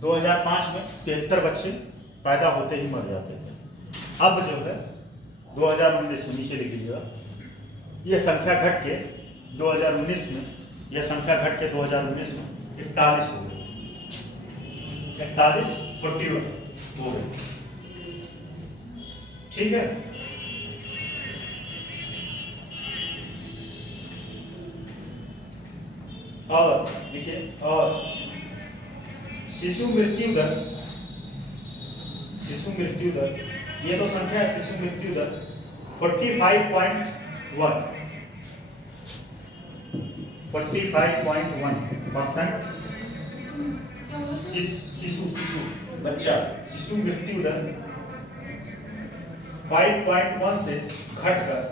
2005 में 73 बच्चे पैदा होते ही मर जाते थे। अब जो है 2019 में, नीचे लिख लीजिएगा, ये संख्या घट के 2019 में, यह संख्या घट के 2019 में 41 हो गई, 41 41 हो गई। ठीक है, और देखिए, और शिशु मृत्यु दर, ये तो संख्या है। शिशु मृत्यु दर 45.1%। शिशु बच्चा, शिशु मृत्यु दर 5.1 से घटकर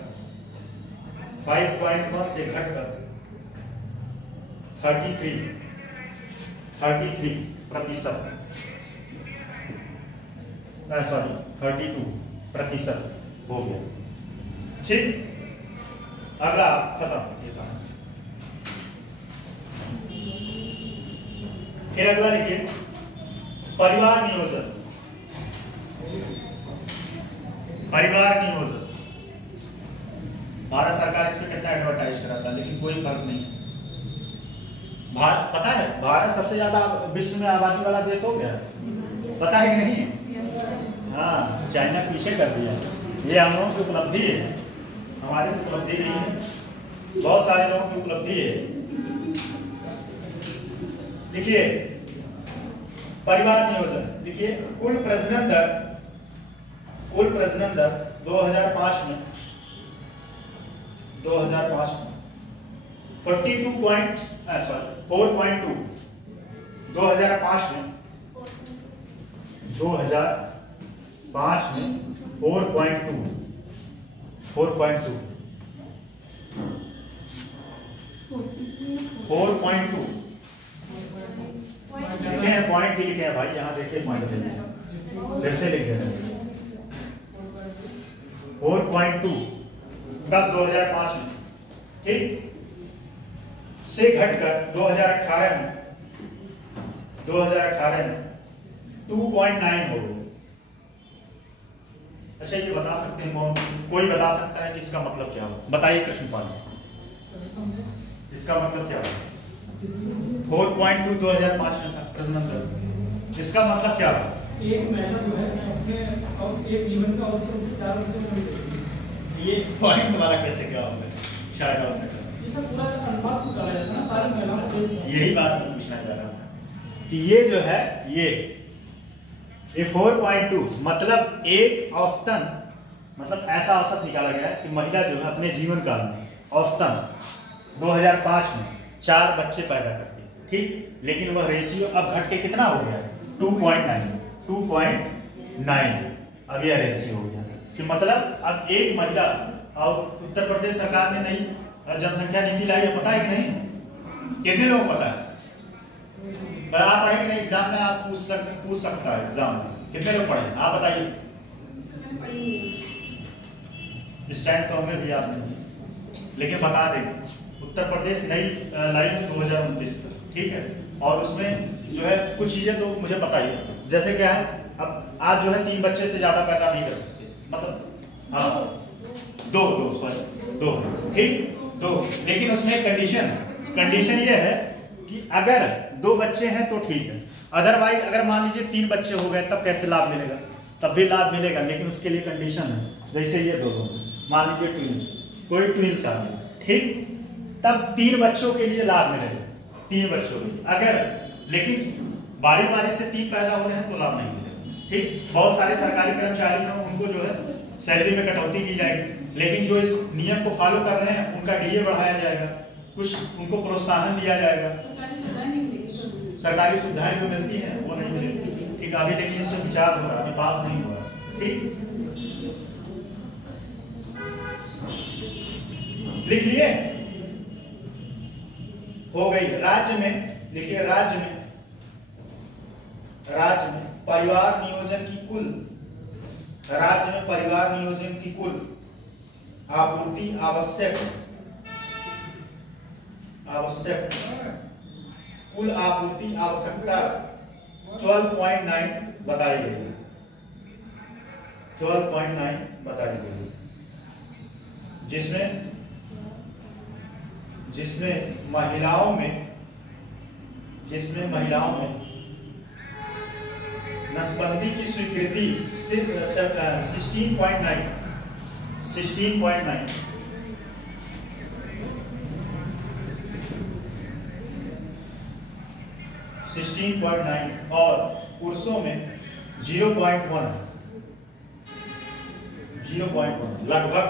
33%, सॉरी 32% हो गया। ठीक, अगला खत्म, ये था। फिर अगला लिखिए, परिवार नियोजन। भारत सरकार इस पे कितना एडवर्टाइज कराता है, लेकिन कोई फर्क नहीं। पता है भारत सबसे ज्यादा विश्व में आबादी वाला देश हो गया, पता है कि नहीं? हाँ, चाइना पीछे कर दिया। ये हम लोगों की उपलब्धि है, हमारी उपलब्धि नहीं है, बहुत सारे लोगों की उपलब्धि है। देखिए, परिवार नियोजन, देखिए, कुल प्रजनन दर 2005 में 4.2, 2005 में 4.2 लिखे हैं, पॉइंट भी लिखे हैं भाई, यहाँ देखिए पॉइंट फिर से लिख देना। 4.2 कब? 2005 में, ठीक, से घटकर 2018 में 2.9 हो गई। अच्छा, ये बता सकते हैं कौन? कोई बता सकता है कि इसका मतलब क्या हो? बताइए कृष्णपाल, इसका मतलब क्या हो? 4.2 2005 में था प्रजनन दर, इसका मतलब क्या हो? एक महिला जो है एक जीवन का उसके 4 ये पॉइंट वाला कैसे क्या होगा? शायद पूरा अनुपात को डाला जाता है ना सारी महिलाओं को। यही बात मैं पूछना चाह रहा था कि ये जो है ये 4.2 मतलब एक औसतन, मतलब ऐसा औसत निकाला गया है कि महिला जो है अपने जीवन काल में औसतन 2005 में 4 बच्चे पैदा करती है, ठीक, लेकिन वह रेशियो अब घट के कितना हो गया? 2.9। अब यह रेशियो हो गया कि मतलब अब एक महिला, और उत्तर प्रदेश सरकार ने नई जनसंख्या नीति लाई है, पता है कि नहीं? कितने लोग पता है? आप पढ़े कि नहीं? एग्जाम में आप पूछ सकता है, एग्जाम में कितने लोग पढ़े? आप बताइए। स्टैंड तो हमें भी याद नहीं, लेकिन बता देंगे। उत्तर प्रदेश नई लाई है 2029 तक, ठीक है, और उसमें जो है कुछ चीजें तो मुझे पता ही है, जैसे क्या है, अब आप जो है 3 बच्चे से ज्यादा पैदा नहीं कर सकते, मतलब हाँ 2, ठीक, 2, लेकिन उसमें कंडीशन ये है कि अगर 2 बच्चे हैं तो ठीक है, अदरवाइज अगर मान लीजिए 3 बच्चे हो गए तब कैसे लाभ मिलेगा? तब भी लाभ मिलेगा, लेकिन उसके लिए कंडीशन है, जैसे ये 2 मान लीजिए ट्विंस, कोई ट्विंस आ गए, ठीक, तब 3 बच्चों के लिए लाभ मिलेगा, 3 बच्चों के लिए। अगर लेकिन बारी से 3 पैदा हो रहे हैं तो लाभ नहीं मिलेगा, ठीक। बहुत सारे सरकारी कर्मचारी हैं, उनको जो है सैलरी में कटौती की जाएगी, लेकिन जो इस नियम को फॉलो कर रहे हैं उनका डीए बढ़ाया जाएगा, कुछ उनको प्रोत्साहन दिया जाएगा। सरकारी सुविधाएं नहीं मिलेगी। सरकारी सुविधाएं जो मिलती हैं वो नहीं मिलेगी। ठीक, अभी लेकिन इससे विचार हो रहा है, अभी पास नहीं हुआ। ठीक, लिख लिए? हो गई। राज्य में लिखिए, राज्य में परिवार नियोजन की कुल, राज्य में परिवार नियोजन की कुल आपूर्ति कुल आपूर्ति आवश्यकता 12.9 बताई गई है। 12.9 बताई गई है, जिसमें महिलाओं में नसबंदी की स्वीकृति सिर्फ 16.9 और पुरुषों में 0.1 लगभग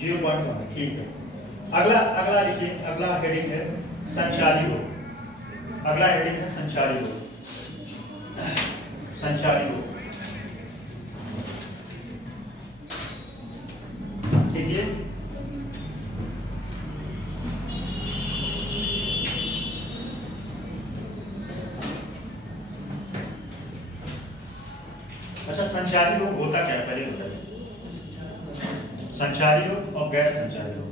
0.1। ठीक है, अगला लिखिए। अगला हेडिंग है संचारी रोग। अगला हेडिंग है संचारी रोग। ठीक है, अच्छा, संचारी रोग होता क्या है पहले बताइए। संचारी रोग और गैर संचारी रोग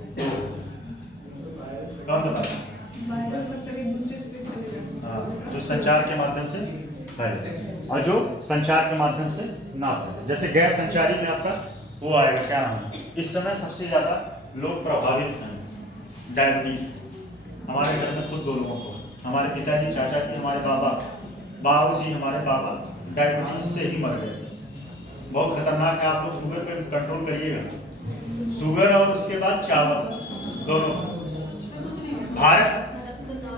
कौन बताए? हाँ, जो संचार के माध्यम से फैले और जो संचार के माध्यम से ना फैले। जैसे गैर संचारी में आपका वो आएगा, क्या नाम है इस समय सबसे ज्यादा लोग प्रभावित हैं डायबिटीज। हमारे घर में खुद 2 लोगों को, हमारे पिताजी, चाचा जी, हमारे बाबूजी, हमारे बाबा डायबिटीज से ही मर गए थे। बहुत खतरनाक है। आप लोग शुगर पे कंट्रोल करिएगा। शुगर और उसके बाद चावल दोनों भारत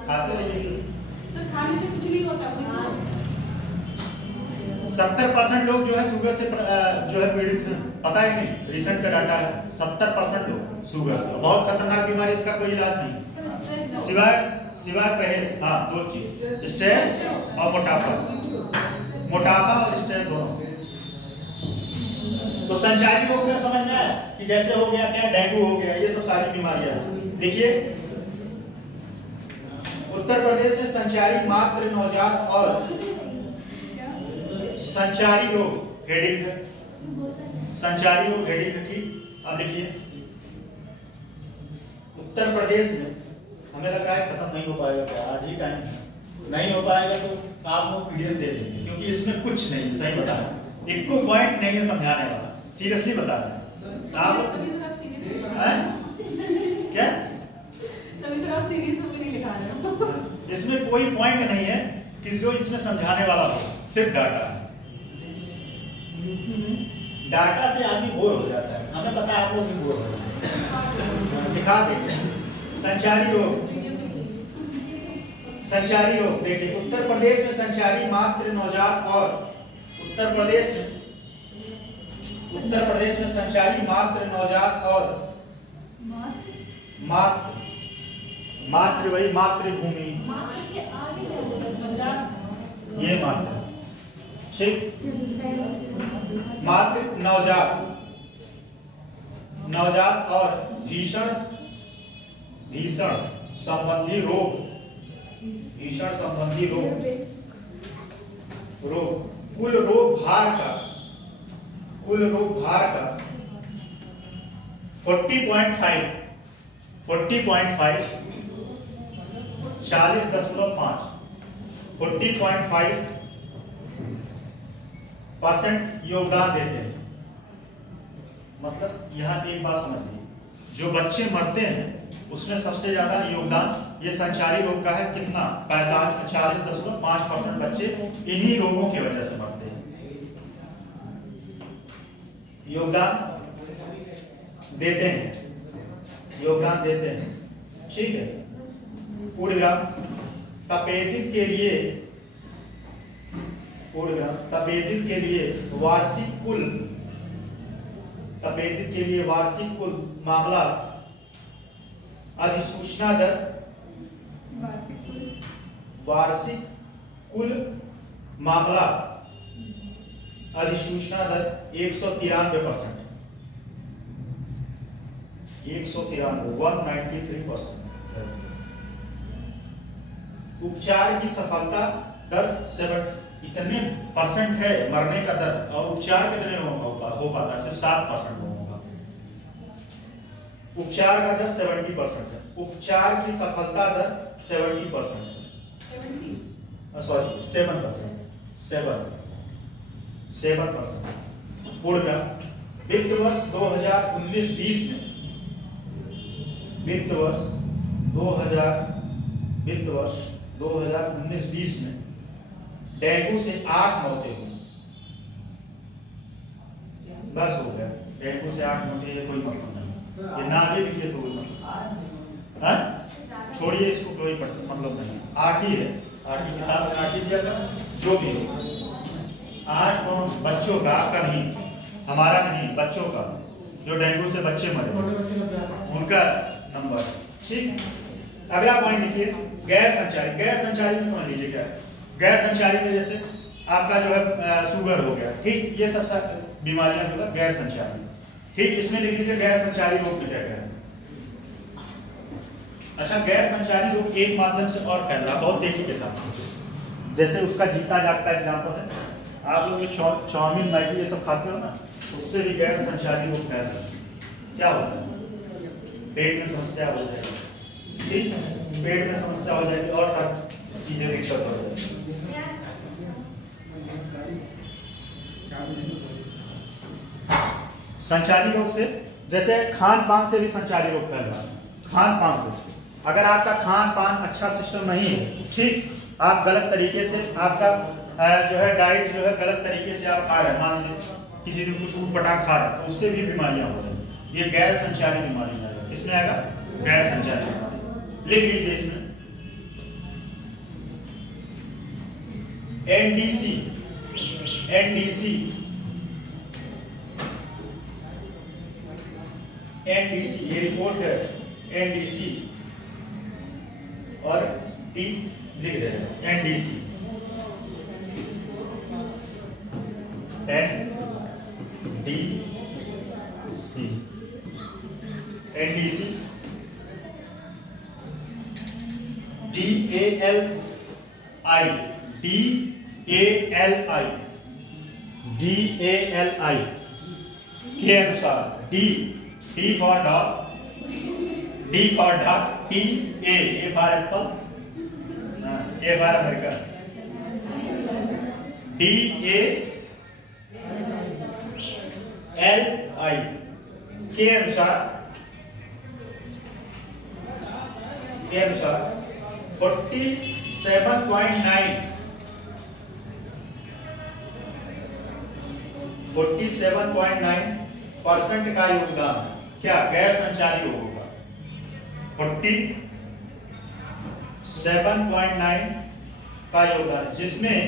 खाते रहिए। 70% लोग जो है शुगर से जो है पीड़ित हैं, पता है नहीं, रिसेंट का डाटा है 70% लोग शुगर से। बहुत खतरनाक बीमारी, इसका कोई इलाज नहीं सिवाय परहेज। हाँ, 2 चीज, स्ट्रेस और मोटापा और स्ट्रेस दोनों। तो संचारी रोग क्या समझ में आया कि जैसे हो गया क्या, डेंगू हो गया, ये सब सारी बीमारियां। देखिए, उत्तर प्रदेश में संचारी मात्र नवजात और संचारी रोग हेडिंग है। संचारी रोग हेडिंग है। ठीक, अब देखिए उत्तर प्रदेश में, हमें लग रहा है खत्म नहीं हो पाएगा क्या, आज ही टाइम नहीं हो पाएगा तो आप लोग पीडीएफ दे देंगे, क्योंकि इसमें कुछ नहीं, सही बता रहे, एक को पॉइंट नहीं है समझाने वाला, सीरियसली बता रहे हैं आप। क्या तभी तो आप सीरीज में नहीं लिखा रहे हो। इसमें कोई पॉइंट नहीं है कि जो इसमें समझाने वाला हो, सिर्फ डाटा है। डाटा से आदमी बोर हो जाता है, हमें पता है आप लोग भी बोर हो जाते हैं। दिखा देंगे संचारी रोग। देखिए, उत्तर प्रदेश में संचारी मात्र नवजात और उत्तर प्रदेश में संचारी मात्र नवजात और मातृ वही मातृभूमि, ये मात्र, ठीक, मातृ नवजात और भीषण संबंधी रोग कुल रोग भार का 40.5 40.5 40.5% योगदान देते हैं। मतलब यहाँ एक बात समझिए, जो बच्चे मरते हैं उसमें सबसे ज्यादा योगदान ये संचारी रोग का है। कितना? 40.5% बच्चे इन्हीं रोगों की वजह से मरते हैं। योगदान देते हैं, ठीक है। पूर्णविराम तपेदिक के लिए वार्षिक कुल मामला अधिसूचना दर वार्षिक कुल मामला अधिसूचना दर 193%, 193%। उपचार की सफलता दर 7 इतने % है मरने का दर, और उपचार कितने लोगों का हो पाता है? सिर्फ 7% लोगों का। उपचार का दर 70% है, उपचार की सफलता दर 70% है, सॉरी 7%। पूर्ण वित्त वर्ष 2019-20 में, वित्त वर्ष 2019-20 में डेंगू से 8 मौतें हुई। बस हो गया, डेंगू से 8 मौतें, ये कोई मतलब नहीं, ये ना आगे लिखिए तो कोई मतलब, छोड़िए इसको, कोई मतलब नहीं। 8 ही है, 8 की किताब में 8 ही दिया था, जो भी हो। 8 बच्चों का, आपका नहीं, हमारा नहीं, बच्चों का, जो डेंगू से बच्चे मरे उनका नंबर। ठीक, अगला पॉइंट लिखिए, गैर संचारी। गैर संचारी में समझ लीजिए क्या है। गैर संचारी में जैसे आपका जो है शुगर हो गया, ठीक, ये सब बीमारियां मतलब गैर संचारी। ठीक, इसमें लिख लीजिए गैर संचारी रोग में क्या क्या है। अच्छा, गैर संचारी रोग एक माध्यम से और फैल रहा, बहुत तेजी के साथ। जैसे उसका जीता जागता एग्जाम्पल है, आप लोग चाउमीन मैगी ये सब खाते हो ना, उससे भी गैर संचारी रोग फैल रहा है। क्या होता है? पेट में समस्या हो जाएगी, ठीक, पेट में समस्या हो जाएगी और चीजें दिक्कत हो जाएगी। संचारी रोग से, जैसे खान पान से भी संचारी रोग फैल रहा है। खान पान से, अगर आपका खान पान अच्छा सिस्टम नहीं है, ठीक, आप गलत तरीके से, आपका जो है डाइट जो है गलत तरीके से आप खा रहे हैं, मान लीजिए किसी दिन कुछ ऊटपटांग खा रहे हैं, तो उससे भी बीमारियां हो रही हैं। ये गैर संचारी बीमारी आएगा। किसमें आएगा? गैर संचारी बीमारी। लिख लीजिए इसमें एनडीसी, एनडीसी, एनडीसी, ये रिपोर्ट है एनडीसी, और टी लिख दे रहे हैं, NDC, NDC, NDC, DALI, DALI, DALI के अनुसार, D for dog, D for dog, A for apple, A for America, DALI के अनुसार 47.9% का योगदान क्या गैर संचारी रोगों का, 47.9 का योगदान, जिसमें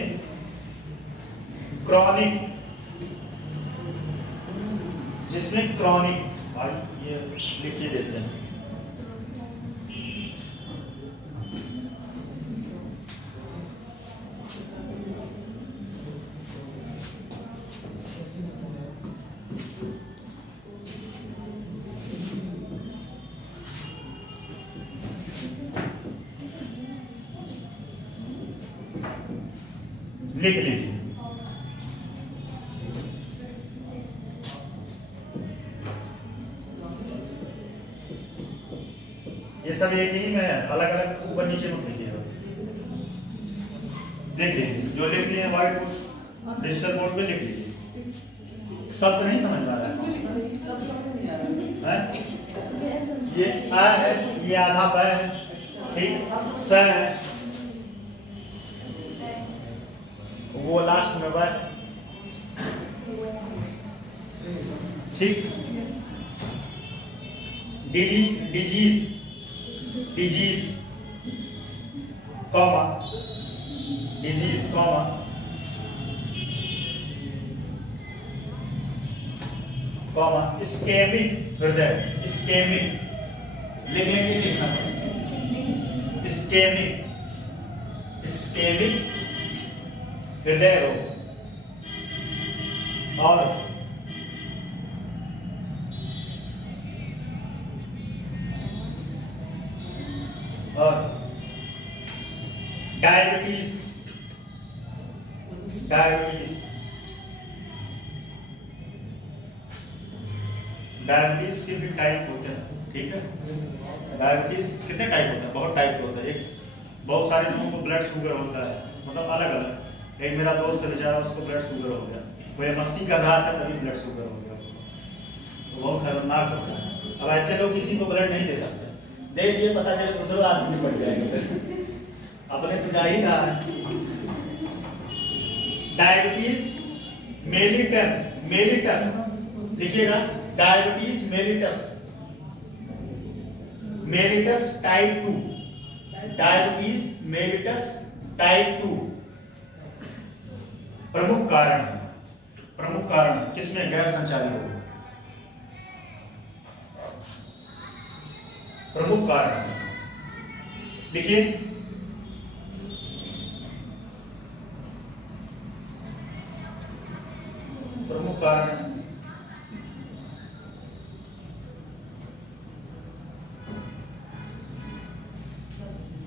क्रॉनिक, भाई ये लिख ही देते हैं, लिख लीजिए। ये सब एक ही में है, अलग अलग ऊपर नीचे मत लिखिएगा। लिख लीजिए, जो लिख लिए व्हाइट बोर्ड, डिजिटल बोर्ड पे लिख लीजिए। सब तो नहीं समझ में आ रहा है? ये आ है, ये आधा प है, ठीक, स है, वो लास्ट में वह, ठीक, disease, comma, disease comma, ischaemic हृदय, इस्केमिक लिख लेंगे, लिखना पड़ेगा। इस्केमिक, इस्केमिक हृदय रोग और डायबिटीज, डायबिटीज, डायबिटीज के भी टाइप होते हैं, ठीक है। डायबिटीज कितने टाइप होते हैं? बहुत टाइप के होते हैं। एक बहुत सारे लोगों को ब्लड शुगर होता है, मतलब अलग अलग। एक मेरा दोस्त बेचारा, उसको ब्लड शुगर हो गया, वो एमएससी कर रहा था तभी ब्लड शुगर हो गया उसको, तो बहुत खतरनाक होता है। अब ऐसे लोग किसी को ब्लड नहीं दे सकते, दे दिए पता चले दूसरे आदमी पड़ जाएंगे, अपने तो जा ही रहा है। डायबिटीज मेलिटस, मेलिटस लिखिएगा, diabetes mellitus, mellitus type 2, diabetes mellitus type 2। प्रमुख कारण, प्रमुख कारण किसमें? गैर संचारी रोग। प्रमुख कारण लिखिए, प्रमुख कारण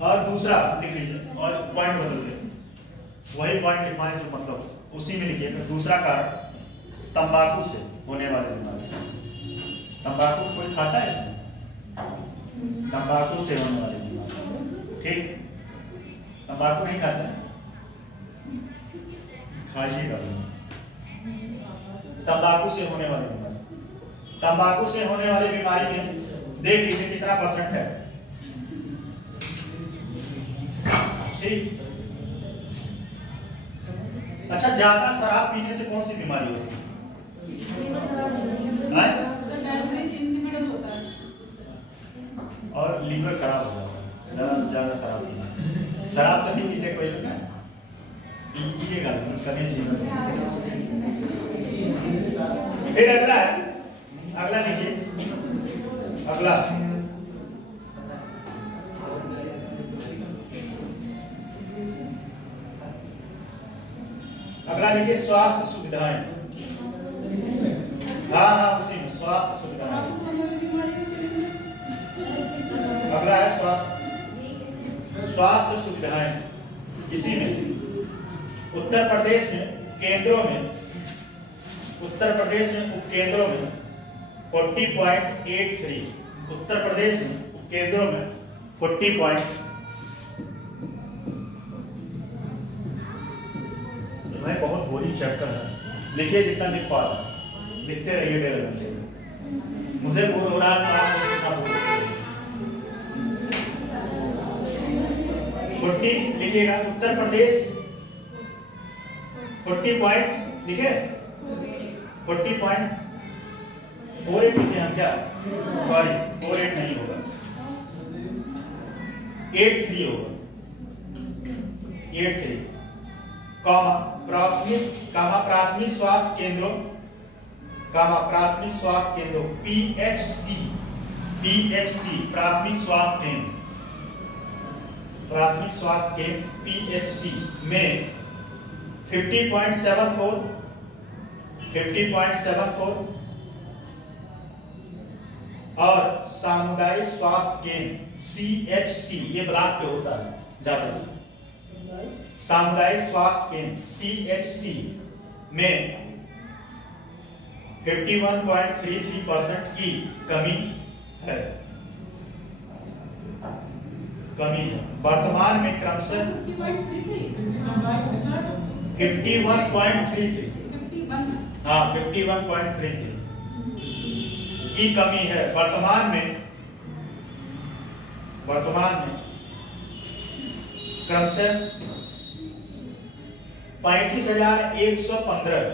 और दूसरा लिख लीजिए और पॉइंट बदल के वही पॉइंट लिखवाएं तो मतलब उसी में लिखिए। दूसरा कारण तंबाकू से होने वाले बीमारी। तंबाकू कोई खाता है इसमें? तंबाकू से होने वाली बीमारी, ठीक। तंबाकू नहीं खाते, खाइएगा। तंबाकू से होने वाली बीमारी, तंबाकू से होने वाली बीमारी में देख लीजिए कितना परसेंट है, ठीक। अच्छा, ज्यादा शराब पीने से कौन सी बीमारी होती है? और लीवर खराब हो जाता है ज्यादा शराब पीने। शराब तो नहीं पीते कोई लोग, पीजिएगा करने चाहिए। फिर अगला है, अगला लिखिए, अगला अगला लिखिए स्वास्थ्य सुविधाएं। हाँ उसी में स्वास्थ्य सुविधाएं। अगला है स्वास्थ्य सुविधाएं। इसी में उत्तर प्रदेश में केंद्रों में, उत्तर प्रदेश में उपकेंद्रों में 40.83, उत्तर प्रदेश में उपकेंद्रों में 40. भाई बहुत बोरिंग चैप्टर है, लिखिए जितना लिख पा रहा, लिखते रहिए 1.5 घंटे। मुझे बोर हो रहा है, 40 लिखिएगा। उत्तर प्रदेश 40 पॉइंट लिखे, 40.48 लिखे हम क्या? सॉरी 48 नहीं होगा, 83 होगा, 83 प्राथमिक स्वास्थ्य केंद्रों, प्राथमिक स्वास्थ्य केंद्रों PHC, प्राथमिक स्वास्थ्य केंद्र, प्राथमिक स्वास्थ्य केंद्र PHC में 50.74 और सामुदायिक स्वास्थ्य केंद्र CHC, ये ब्लॉक पे होता है ज्यादा, सामुदायिक स्वास्थ्य केंद्र CHC में 51.33% की कमी है, वर्तमान में क्रमशः 51.33, हाँ 51.33 की कमी है वर्तमान में क्रमशः 35,115,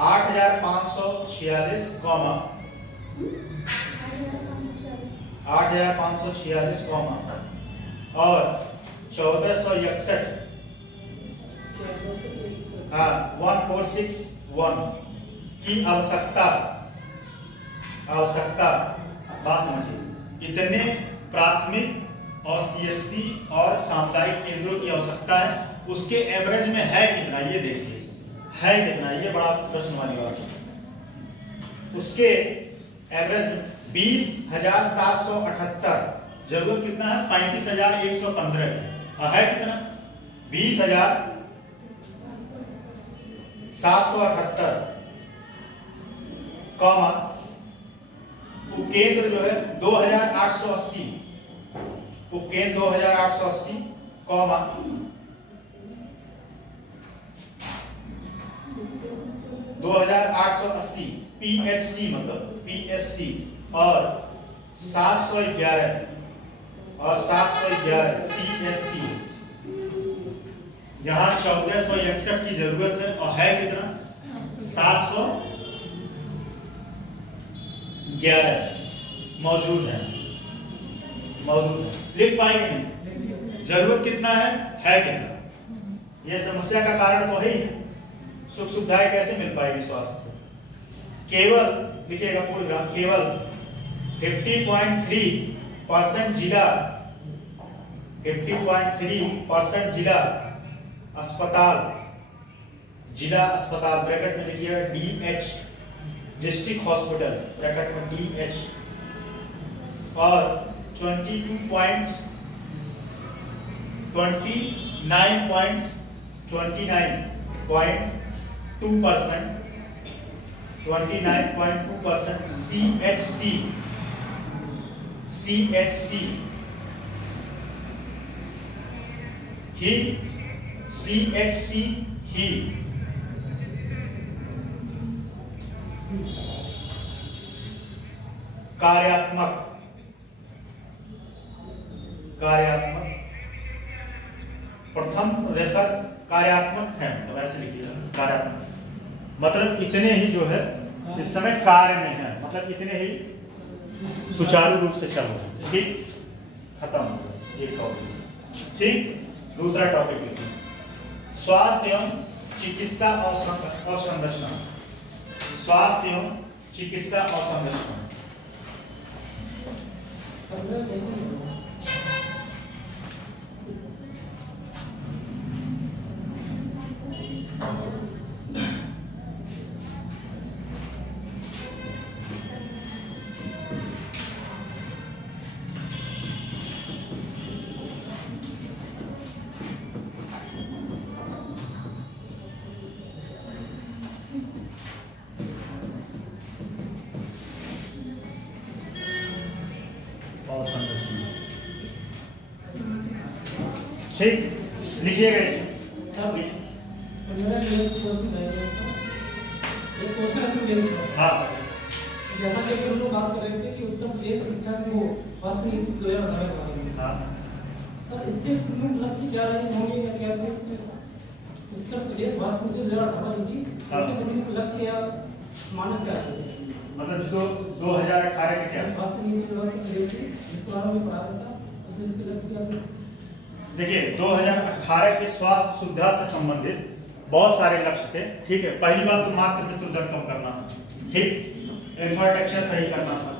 8,546, 8,546, और 1,461, हाँ 1461 की आवश्यकता बात समझिए, इतने प्राथमिक और सीएससी और सामुदायिक केंद्रों की आवश्यकता है, उसके एवरेज में है कितना ये देखिए, है कितना, ये बड़ा प्रश्न वाली बात है। उसके एवरेज 20,778, जरूरत कितना है 35,115, है कितना 20,778, कॉमा उपकेंद्र जो है 2,880, उपकेंद्र 2,880, कॉमा 2,880 PHC मतलब PHC और 711 CSC, यहाँ 1461 की जरूरत है और है कितना 711 मौजूद है। लिख पाएंगे नहीं, जरूरत कितना है कितना, यह समस्या का कारण तो है ही। सुख सुविधाएं कैसे मिल पाएगी स्वास्थ्य, केवल लिखिएगा पूर्णग्राम, केवल 50.3% जिला 50.3% जिला अस्पताल ब्रैकेट में लिखिएगा DH, डिस्ट्रिक्ट हॉस्पिटल ब्रैकेट में DH, और 29.29% 29.2% CHC ही कार्यात्मक प्रथम रेफर कार्यात्मक है, मतलब ऐसे लिखिएगा कार्यात्मक, मतलब इतने ही जो है इस समय कार्य में है, मतलब इतने ही सुचारू रूप से चल रहा है। ठीक, खत्म हो गया एक टॉपिक। ठीक, दूसरा टॉपिक लिखिए, स्वास्थ्य एवं चिकित्सा अवसंरचना। स्वास्थ्य एवं चिकित्सा अवसंरचना। ठीक, लिखिएगा इसे। हाँ, जैसा कि हम लोग बात कर रहे थे कि उत्तर प्रदेश शिक्षा से वो स्वास्थ्य नीति 2018 में, हाँ, सर इसके प्रमुख लक्ष्य क्या होंगे या क्या थे? उत्तर प्रदेश स्वास्थ्य नीति 2018 की इसके प्रमुख लक्ष्य या मानक क्या थे? मतलब जो 2018 के क्या स्वास्थ्य नीति जिसके बारे में पढ़ा था, उसके लक्ष्य क्या थे? देखिए 2018 के स्वास्थ्य सुविधा से संबंधित बहुत सारे लक्ष्य थे। ठीक है, पहली बात तो मात्र मृत्यु दर कम करना था, ठीक, इंफ्रास्ट्रक्चर सही करना था,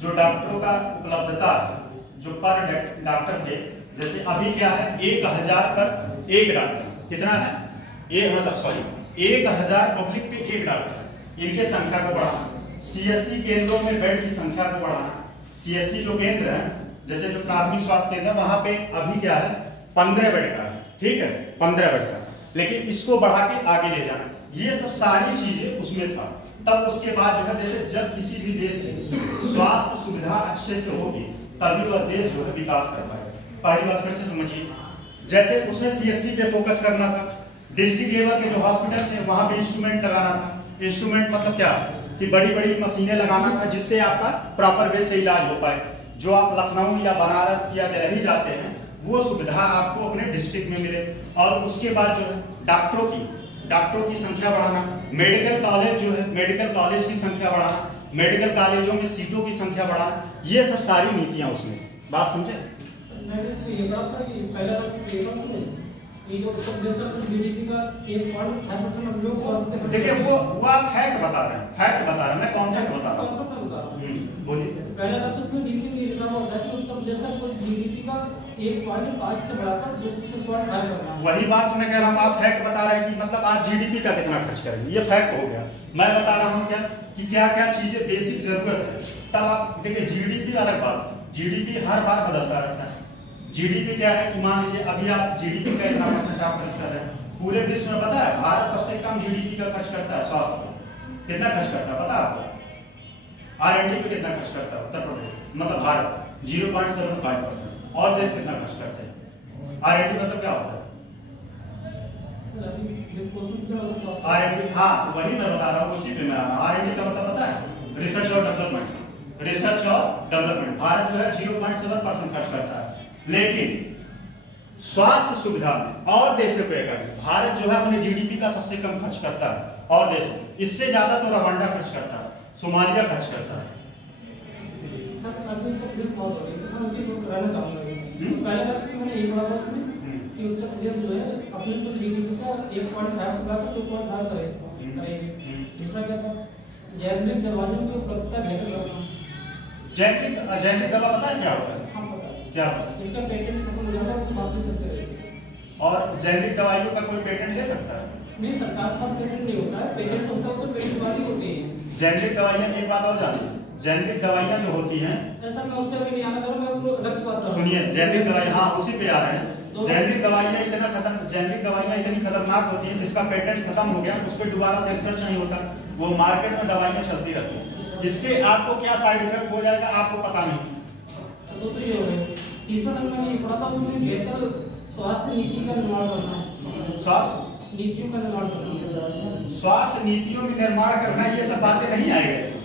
जो डॉक्टरों का उपलब्धता जो पर डॉक्टर थे, जैसे अभी क्या है 1000 पर एक डॉक्टर, कितना है 1000 पब्लिक पे एक डॉक्टर, इनके संख्या को बढ़ाना, CSC केंद्रों में बेड की संख्या को बढ़ाना। CSC जो केंद्र है, जैसे जो प्राथमिक स्वास्थ्य केंद्र है, वहां पे अभी क्या है 15 बेड का है, ठीक है 15 बेड का, लेकिन इसको बढ़ा के आगे ले जाना, ये सब सारी चीजें उसमें था। तब उसके बाद जो है, जैसे जब किसी भी देश में स्वास्थ्य सुविधा अच्छे से होगी तभी वह देश जो है विकास कर पाएगा। पहली बात फिर से समझिए, जैसे उसमें CSC पे फोकस करना था, डिस्ट्रिक्ट लेवल के जो हॉस्पिटल थे वहां पे इंस्ट्रूमेंट लगाना था। इंस्ट्रूमेंट मतलब क्या कि बड़ी बड़ी मशीनें लगाना था, जिससे आपका प्रॉपर वे से इलाज हो पाए। जो आप लखनऊ या बनारस या दिल्ली जाते हैं वो सुविधा आपको अपने डिस्ट्रिक्ट में मिले। और उसके बाद जो है डॉक्टरों की संख्या बढ़ाना, मेडिकल कॉलेज जो है मेडिकल कॉलेज की संख्या बढ़ाना, मेडिकल कॉलेजों में सीटों की संख्या बढ़ाना, ये सब सारी नीतियां उसमें। बात समझे? ये जो उत्तर प्रदेश का जीडीपी का 1.5% हम लोग स्वास्थ्य पे देखिए वो आप फैक्ट बता रहे हैं, फैक्ट बता रहे हैं, मैं कॉन्सेप्ट बता रहा हूँ। कॉन्सेप्ट में बता रहा हूँ। बोलिए। पहले बात तो उसमें डीपी में लिखा हुआ था कि उत्तर प्रदेश का कुल जीडीपी का 1.5 से बढ़ाकर 2.5 करना है। वही बात मैं कह रहा हूँ, आप फैक्ट बता रहे हैं कि मतलब आप जीडीपी का कितना खर्च करेंगे, ये फैक्ट हो गया। मैं बता रहा हूँ क्या कि क्या क्या चीजें बेसिक जरूरत है, तब आप देखिए जीडीपी अलग बात, जीडीपी हर बार बदलता रहता है। जीडीपी क्या है कि मान लीजिए अभी आप जीडीपी का इतना % आप खर्च कर रहे हैं, पूरे विश्व में पता है भारत सबसे कम जीडीपी का खर्च करता है स्वास्थ्य पे। कितना खर्च करता है पता है आपको? R&D पे कितना खर्च करता है उत्तर प्रदेश, मतलब भारत 0.75%। और देश कितना खर्च करते हैं? R&D मतलब क्या होता है? R&D, हाँ वही मैं बता रहा हूँ, उसी पे मैं आ रहा हूँ। R&D का मतलब पता है? रिसर्च और डेवलपमेंट। रिसर्च और डेवलपमेंट भारत जो है 0.7% खर्च करता है, लेकिन स्वास्थ्य सुविधा में और देशों पे भारत जो है अपने जीडीपी का सबसे कम खर्च करता है और देश इससे ज्यादा तो रवांडा खर्च करता है, सोमालिया खर्च करता है। पहले बात मैंने एक बात उसमें कि उत्तर प्रदेश जो है अपने तो जीडीपी का 1.5 से बढ़ाकर 2.5 करेगी। दूसरा क्या था, जेनेरिक दवाइयों की उपलब्धता बेहतर करना। जेनेरिक दवा पता है क्या होता है? हाँ पता है। क्या होता है? इसका पेटेंट खत्म हो जाता है, उसके बाद फिर करते रहेंगे। और जेनेरिक दवाइयों का कोई पेटेंट ले सकता है? नहीं, सरकार पास पेटेंट नहीं होता है, पेटेंट होता है तो पेटेंट वाली होती है। जेनेरिक दवाइयां एक बात और जानिए, जेनेरिक दवाइयां जो होती हैं, ऐसा मैं उस पे अभी नहीं आना करूं, मैं आपको लक्ष्य बात कर सुनिए जेनेरिक दवाई, हाँ उसी पे आ रहे हैं। जेनेरिक दवाइयां इतनी खतरनाक होती हैं जिसका पेटेंट खत्म हो गया उस पर दोबारा से रिसर्च नहीं होता, वो मार्केट में दवाइयां चलती रहती हैं। इससे आपको क्या साइड इफेक्ट हो जाएगा आपको पता नहीं। तो ये हो गया। तीसरा नंबर ये पड़ा था उसमें बेहतर स्वास्थ्य नीति का निर्माण करना है। स्वास्थ्य नीतियों का निर्माण करना, स्वास्थ्य नीतियों में निर्माण करना, ये सब बातें नहीं आएगा इसमें।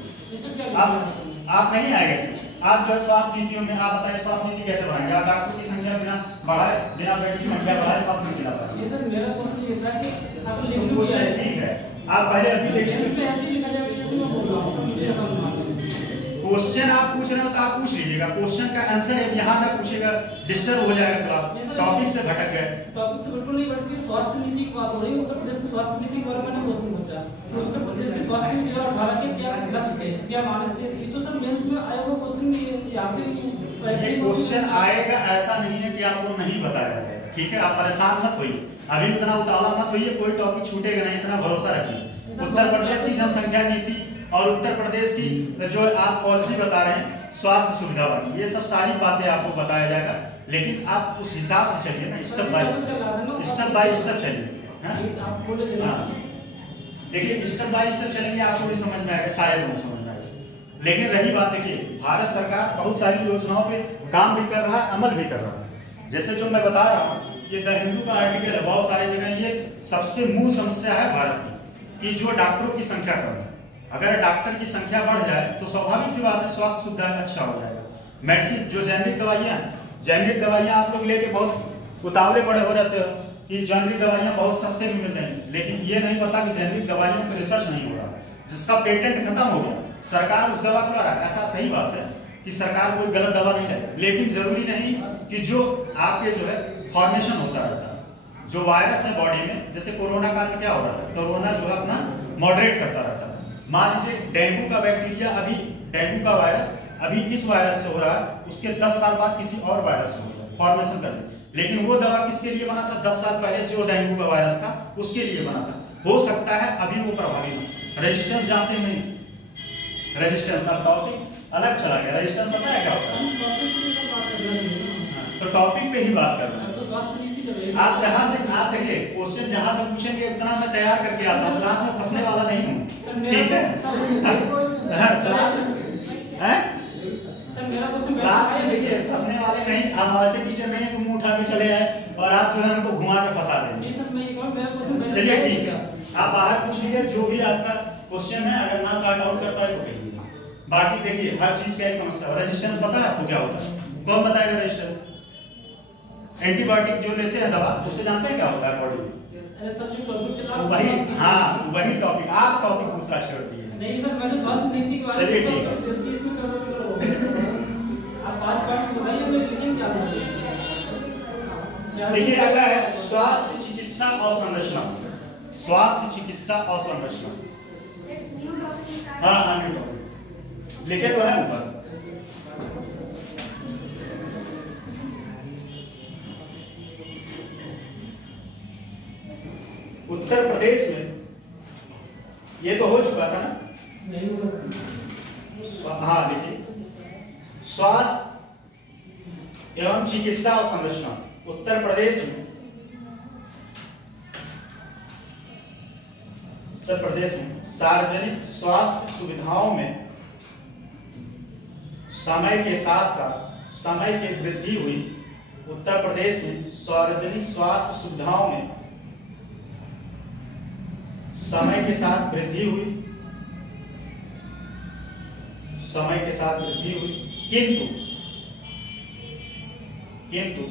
आप नहीं आएगा इसमें। आप जो है स्वास्थ्य नीतियों में आप बताइए स्वास्थ्य नीति कैसे बनाएंगे? आप डॉक्टरों की संख्या बिना बढ़ाए, बिना बेड की संख्या बढ़ाए स्वास्थ्य नीति ला पाएंगे? ये सर मेरा क्वेश्चन ये था कि आप लिखने क्वेश्चन ठीक है, आप पहले अभी देखिए ऐसे ही लिखा जाएगा जैसे मैं बोल रहा हूं, मुझे खत्म करना है। क्वेश्चन आप पूछ रहे हो तो आप पूछ लीजिएगा, क्वेश्चन का आंसर है यहाँ ना पूछेगा, डिस्टर्ब हो जाएगा क्लास, टॉपिक से भटक गए। टॉपिक से बिल्कुल नहीं भटके, स्वास्थ्य नीति की बात हो रही है, उत्तर प्रदेश की स्वास्थ्य नीति के बारे में मैंने क्वेश्चन पूछा तो उत्तर प्रदेश की स्वास्थ्य नीति और भारत के क्या लक्ष्य थे, क्या मानक थे, ये तो सर मेंस में आया हुआ क्वेश्चन नहीं है, यहाँ पे ये क्वेश्चन आएगा, ऐसा नहीं है कि आपको नहीं बताया जाएगा, ठीक है? आप परेशान मत होइए, अभी उतना उतावला मत होइए, कोई टॉपिक छूटेगा नहीं, इतना भरोसा रखिए। उत्तर प्रदेश की जनसंख्या नीति और उत्तर प्रदेश की जो आप पॉलिसी बता रहे हैं स्वास्थ्य सुविधा वाली, ये सब सारी बातें आपको बताया जाएगा, लेकिन आप उस हिसाब से चलिए ना, स्टेप बाय स्टेप चलिए। देखिए स्टेप बाय स्टेप चलेंगे, आपको भी समझ में आएगा, सारे लोग समझ में आएगा। लेकिन रही बात, देखिए भारत सरकार बहुत सारी योजनाओं पे काम भी कर रहा है, अमल भी कर रहा है। जैसे जो मैं बता रहा हूँ, ये द हिंदू का आर्टिकल है, बहुत सारी जगह ये सबसे मूल समस्या है भारत की, कि जो डॉक्टरों की संख्या कम है। अगर डॉक्टर की संख्या बढ़ जाए तो स्वाभाविक सी बात है स्वास्थ्य सुविधा अच्छा हो जाएगा। मेडिसिन जो जेनेरिक दवाइयां आप लोग लेके बहुत उतावले बड़े हो रहते हो कि जेनेरिक दवाइयां बहुत सस्ते में मिल रही हैं, लेकिन ये नहीं पता कि जेनेरिक दवाइयों पर रिसर्च नहीं हो रहा, जिसका पेटेंट खत्म हो गया, सरकार उस दवा को ला रहा है। ऐसा सही बात है कि सरकार कोई गलत दवा नहीं है, लेकिन जरूरी नहीं कि जो आपके जो है फॉर्मेशन होता रहता है, जो वायरस है बॉडी में, जैसे कोरोना काल में क्या हो रहा था, कोरोना जो है अपना मॉडरेट करता रहता है। मान लीजिए डेंगू का बैक्टीरिया, अभी डेंगू का वायरस अभी इस वायरस से हो रहा है, उसके 10 साल बाद किसी और वायरस से होगा फॉर्मेशन करने, लेकिन वो दवा किसके लिए बना था? 10 साल पहले जो डेंगू का वायरस था उसके लिए बना था। हो सकता है अभी वो प्रभावी हो। रेजिस्टेंस जानते नहीं, रेजिस्टेंस अब टॉपिक अलग चला गया, रेजिस्टेंस पता है क्या होता है? तो टॉपिक पे ही बात कर रहे हैं। आप जहां से आप देखिए क्वेश्चन जहां से पूछेंगे उतना मैं तैयार करके आता हूँ, क्लास में फंसने वाला नहीं हूँ, ठीक है? क्लास में देखिए फंसने वाले नहीं, आप ऐसे टीचर नहीं कि मुंह उठा के चले आए और आप जो है हमको घुमा के फंसा देंगे। चलिए ठीक है, आप बाहर पूछ लीजिए जो भी आपका क्वेश्चन है, अगर ना सॉर्ट आउट कर पाए तो कहिए। बाकी देखिए हर चीज का एक समस्या है। रेजिस्टेंस पता है आपको क्या होता है? कौन बताएगा रेजिस्टेंस? एंटीबायोटिक जो लेते हैं दवा, उससे जानते हैं क्या होता है बॉडी में? वही, हाँ वही टॉपिक, आप टॉपिक दूसरा छोड़ दिए। नहीं सर, मैंने स्वास्थ्य नीति के बारे में, चलिए ठीक है, आप 5 पॉइंट बताइए, मैं लिखेंगे क्या? देखिए अगला है स्वास्थ्य चिकित्सा अवसंरचना, स्वास्थ्य चिकित्सा अवसंरचना। हाँ हाँ, न्यू टॉपिक लिखे तो है ऊपर। उत्तर प्रदेश में ये तो हो चुका था ना? नहीं होगा सर। हाँ लिखिए, स्वास्थ्य एवं चिकित्सा अवसंरचना। उत्तर प्रदेश में सार्वजनिक स्वास्थ्य सुविधाओं में समय के साथ साथ समय की वृद्धि हुई। उत्तर प्रदेश में सार्वजनिक स्वास्थ्य सुविधाओं में समय के साथ वृद्धि हुई, समय के साथ वृद्धि हुई, किंतु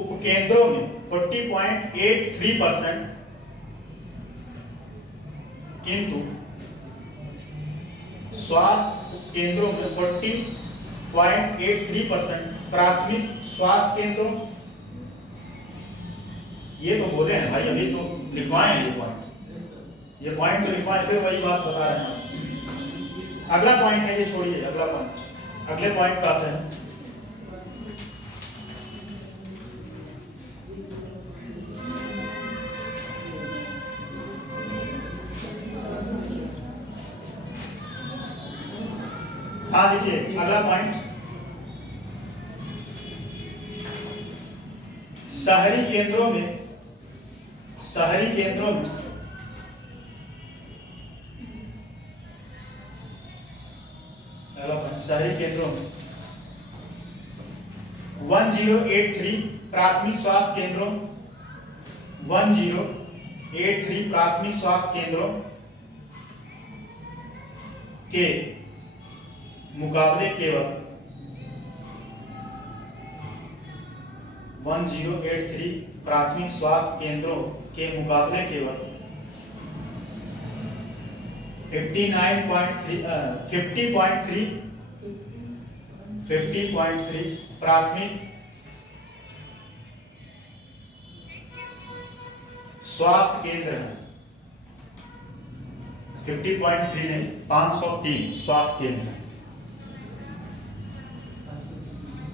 उपकेंद्रों में 40.83%, किंतु स्वास्थ्य केंद्रों में 40.83%, प्राथमिक स्वास्थ्य केंद्रों, ये तो बोले हैं भाई, अभी तो लिखवाए हैं ये पॉइंट तो लिखवाए, फिर वही बात बता रहे हैं। अगला पॉइंट है, ये छोड़िए, अगला पॉइंट, अगले पॉइंट पे आते हैं। हाँ देखिए अगला पॉइंट, शहरी केंद्रों में शहरी केंद्रों में 1083 प्राथमिक स्वास्थ्य केंद्रों, 1083 प्राथमिक स्वास्थ्य केंद्रों के मुकाबले केवल 1083 प्राथमिक स्वास्थ्य केंद्रों के मुकाबले केवल 50.3 प्राथमिक स्वास्थ्य केंद्र है। 50.3 नहीं, 503 स्वास्थ्य केंद्र है।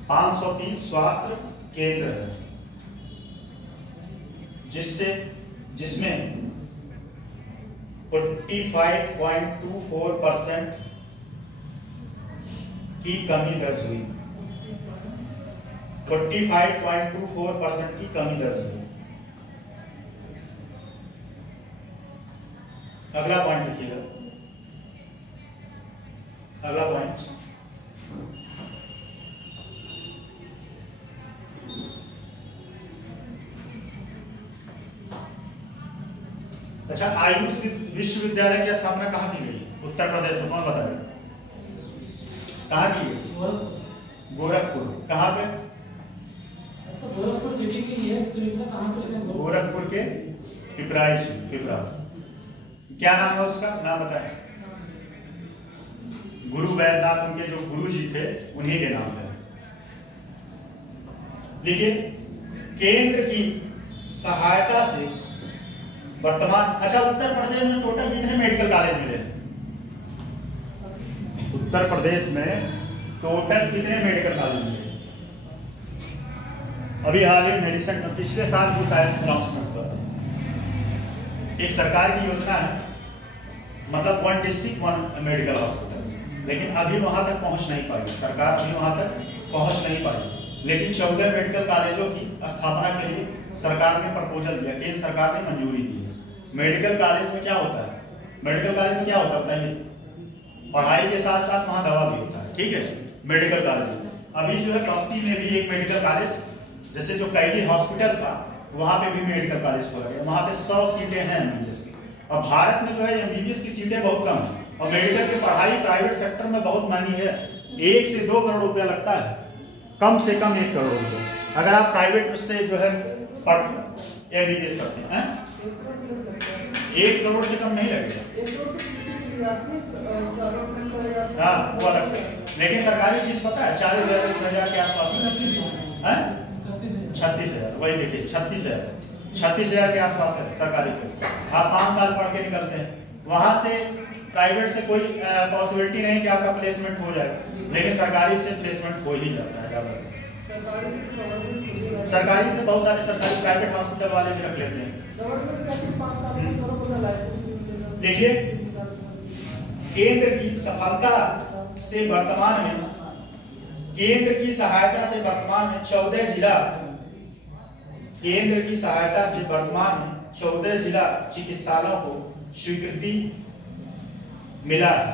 503 स्वास्थ्य केंद्र है, जिसमें 45.24% की कमी दर्ज हुई। 45.24% की कमी दर्ज हुई। अगला पॉइंट लिखिएगा, अगला पॉइंट, अच्छा, आयुष विश्वविद्यालय की स्थापना कहाँ की गई? उत्तर प्रदेश में, कौन बताएगा? कहाँ की गई? गोरखपुर। कहाँ पे? गोरखपुर सिटी की है, गोरखपुर के पिपराइच, क्या नाम है उसका? नाम बताएं। गुरु वैद्यनाथ, उनके जो गुरु जी थे उन्हीं के नाम पे। देखिए, केंद्र की सहायता से वर्तमान, अच्छा, उत्तर प्रदेश में टोटल कितने मेडिकल कॉलेज मिले? उत्तर प्रदेश में टोटल कितने मेडिकल कॉलेज मिले? अभी हाल ही में रिसेंट में, पिछले साल कुछ अनाउंसमेंट हुआ, एक सरकार की योजना है, मतलब 1 डिस्ट्रिक्ट 1 मेडिकल हॉस्पिटल, लेकिन अभी वहां तक पहुंच नहीं पाई सरकार, अभी वहां तक पहुंच नहीं पाई। लेकिन 14 मेडिकल कॉलेजों की स्थापना के लिए सरकार ने प्रपोजल दिया, केंद्र सरकार ने मंजूरी दी है। मेडिकल कॉलेज में क्या होता है? मेडिकल कॉलेज में क्या होता है बताइए? पढ़ाई के साथ साथ वहां दवा भी होता है, ठीक है। मेडिकल कॉलेज अभी जो है बस्ती में भी एक मेडिकल कॉलेज, जैसे जो कैदी हॉस्पिटल था वहां पे भी मेडिकल कॉलेज खोला गया, वहां पे 100 सीटें हैं एमबीबीएस की। और भारत में जो है एमबीबीएस की सीटें बहुत कम है, और मेडिकल की पढ़ाई प्राइवेट सेक्टर में बहुत महंगी है। 1 से 2 करोड़ रुपया लगता है, कम से कम 1 करोड़ रुपया, अगर आप प्राइवेट से जो है एमबीबीएस करते हैं। 1 करोड़ से कम नहीं लगेगा, हाँ वो अलग से। लेकिन सरकारी फीस पता है 40,000 के आसपास है, 36,000, वही देखिए 36,000। 36,000 के आसपास है सरकारी पे। आप 5 साल पढ़ के निकलते हैं, वहां से प्राइवेट से कोई पॉसिबिलिटी नहीं कि आपका प्लेसमेंट हो जाए, लेकिन सरकारी से प्लेसमेंट हो ही जाता है ज्यादा। सरकारी से बहुत सारे सरकारी प्राइवेट हॉस्पिटल वाले भी रख लेते हैं। देखिए केंद्र की सफलता से वर्तमान में, केंद्र की सहायता से वर्तमान में 14 जिला, केंद्र की सहायता से वर्तमान में 14 जिला चिकित्सालयों को स्वीकृति मिला है।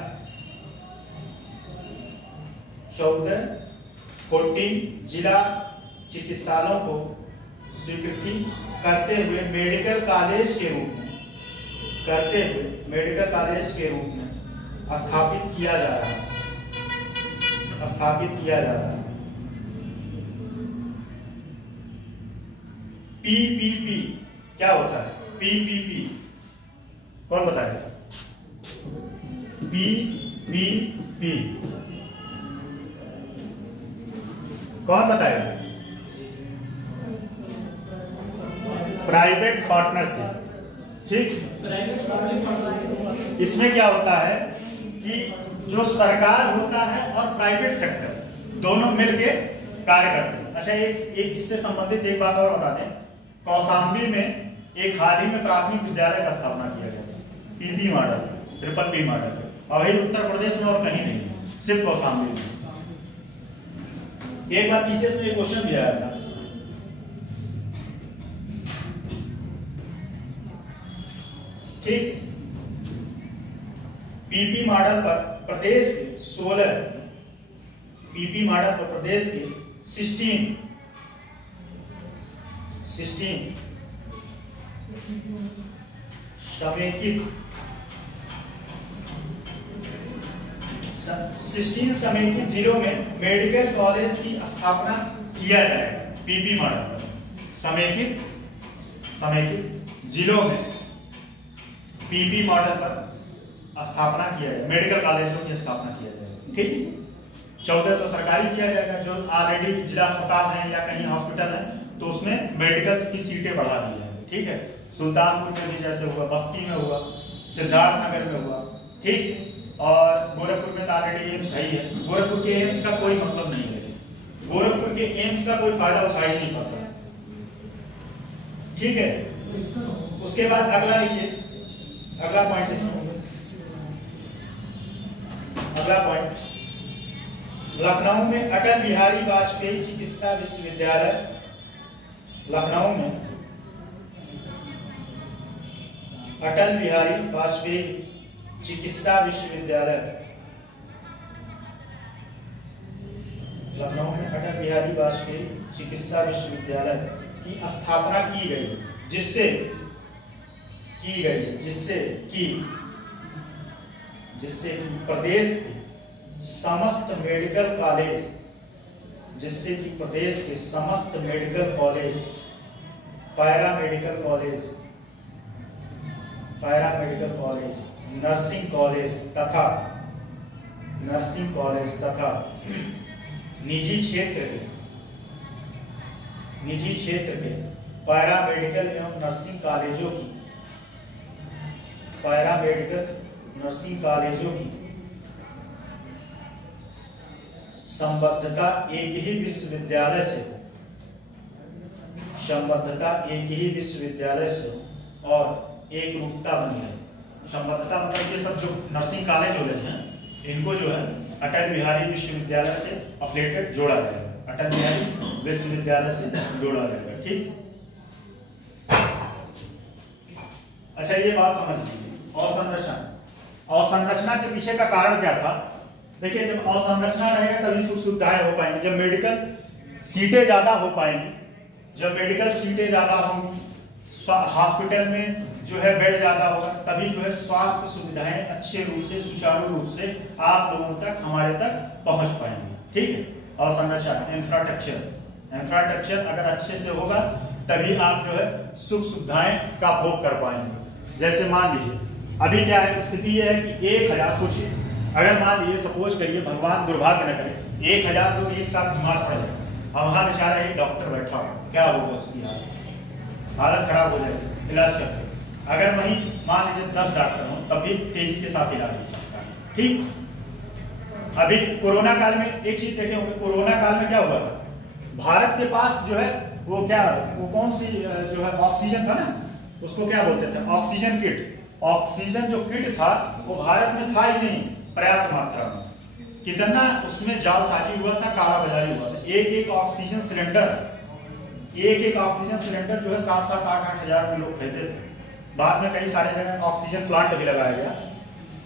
14 जिला चिकित्सालयों को स्वीकृति करते हुए मेडिकल कॉलेज के रूप में, स्थापित किया जा रहा है, पीपीपी क्या होता है? पीपीपी कौन बताएगा? पीपीपी कौन बताएगा? Private partnership. ठीक, इसमें क्या होता है कि जो सरकार होता है और प्राइवेट सेक्टर दोनों मिलके कार्य करते हैं। अच्छा, एक इससे संबंधित एक बात और बता दें, कौशाम्बी में एक हाल ही में प्राथमिक विद्यालय का स्थापना किया गया था, PP model, triple P model. अभी उत्तर प्रदेश में और कहीं नहीं, सिर्फ कौशाम्बी में। एक बार पीसीएस में एक क्वेश्चन भी आया था, ठीक। पीपी मॉडल पर प्रदेश के 16, पीपी मॉडल पर प्रदेश के 16 समेकित जिलों में मेडिकल कॉलेज की स्थापना किया जाएगा। पीपी मॉडल पर समेकित जिलों में पीपी मॉडल पर स्थापना किया जाएगा, मेडिकल कॉलेजों की स्थापना किया जाएगा। ठीक, 14 तो सरकारी किया जाएगा, जो ऑलरेडी जिला अस्पताल है या कहीं हॉस्पिटल है तो उसमें मेडिकल की सीटें बढ़ा दी है। ठीक है, सुल्तानपुर में भी जैसे हुआ, बस्ती में हुआ, सिद्धार्थ नगर में हुआ, ठीक, और गोरखपुर में ऑलरेडी एम्स है ही है। गोरखपुर के एम्स का कोई मतलब नहीं है, गोरखपुर के एम्स का कोई फायदा उठा ही नहीं पाता। ठीक है, उसके बाद अगला लिखिए, अगला पॉइंट इसमें, अगला पॉइंट, लखनऊ में अटल बिहारी वाजपेयी चिकित्सा विश्वविद्यालय, लखनऊ में अटल बिहारी वाजपेयी चिकित्सा विश्वविद्यालय, लखनऊ में अटल बिहारी वाजपेयी चिकित्सा विश्वविद्यालय की स्थापना की गई, जिससे प्रदेश के समस्त medical college, paramedical college, nursing college तथा निजी क्षेत्र के पैरामेडिकल एवं नर्सिंग कॉलेजों की संबद्धता एक ही विश्वविद्यालय से और एक रूपता बनी है। संबद्धता मतलब ये सब जो नर्सिंग कॉलेज हैं इनको जो है अटल बिहारी विश्वविद्यालय से अफिलिएटेड जोड़ा जाएगा, अटल बिहारी विश्वविद्यालय से जोड़ा जाएगा। ठीक, अच्छा ये बात समझ लीजिए। अवसंरचना के पीछे का कारण क्या था? देखिए, जब अवसंरचना रहेगा तभी सुख सुविधाएं हो पाएंगी, जब मेडिकल सीटें ज्यादा हो पाएंगी, जब मेडिकल सीटें ज्यादा होंगी, हॉस्पिटल में जो है बेड ज्यादा होगा, तभी जो है स्वास्थ्य सुविधाएं अच्छे रूप से, सुचारू रूप से आप लोगों तक, हमारे तक पहुंच पाएंगे। ठीक है, अवसंरचना, इंफ्रास्ट्रक्चर अगर अच्छे से होगा तभी आप जो है सुख सुविधाएं का भोग कर पाएंगे। जैसे मान लीजिए अभी क्या है, स्थिति यह है कि 1000, सोचिए अगर मान लीजिए सपोज करिए, भगवान दुर्भाग्य न करे, 1000 लोग एक साथ बीमार पड़ जाए, अब वहां बेचारा एक डॉक्टर बैठा हो, क्या होगा उसकी हालत? हालत खराब हो जाएगी इलाज करते। अगर वहीं मान लीजिए 10 डॉक्टर हों तब भी तेजी के साथ इलाज हो सकता है। ठीक, अभी कोरोना काल में एक चीज देखे होंगे, कोरोना काल में क्या हुआ था, भारत के पास जो है वो क्या, वो कौन सी जो है ऑक्सीजन था ना, उसको क्या बोलते थे, ऑक्सीजन किट। ऑक्सीजन जो किट था वो भारत में था ही नहीं पर्याप्त मात्रा में। कितना उसमें जालसाजी हुआ था, कालाबाजारी हुआ था। एक ऑक्सीजन सिलेंडर जो है 7-7, 8-8 हजार में लोग खरीदे थे। बाद में कई सारे जगह ऑक्सीजन प्लांट भी लगाया गया,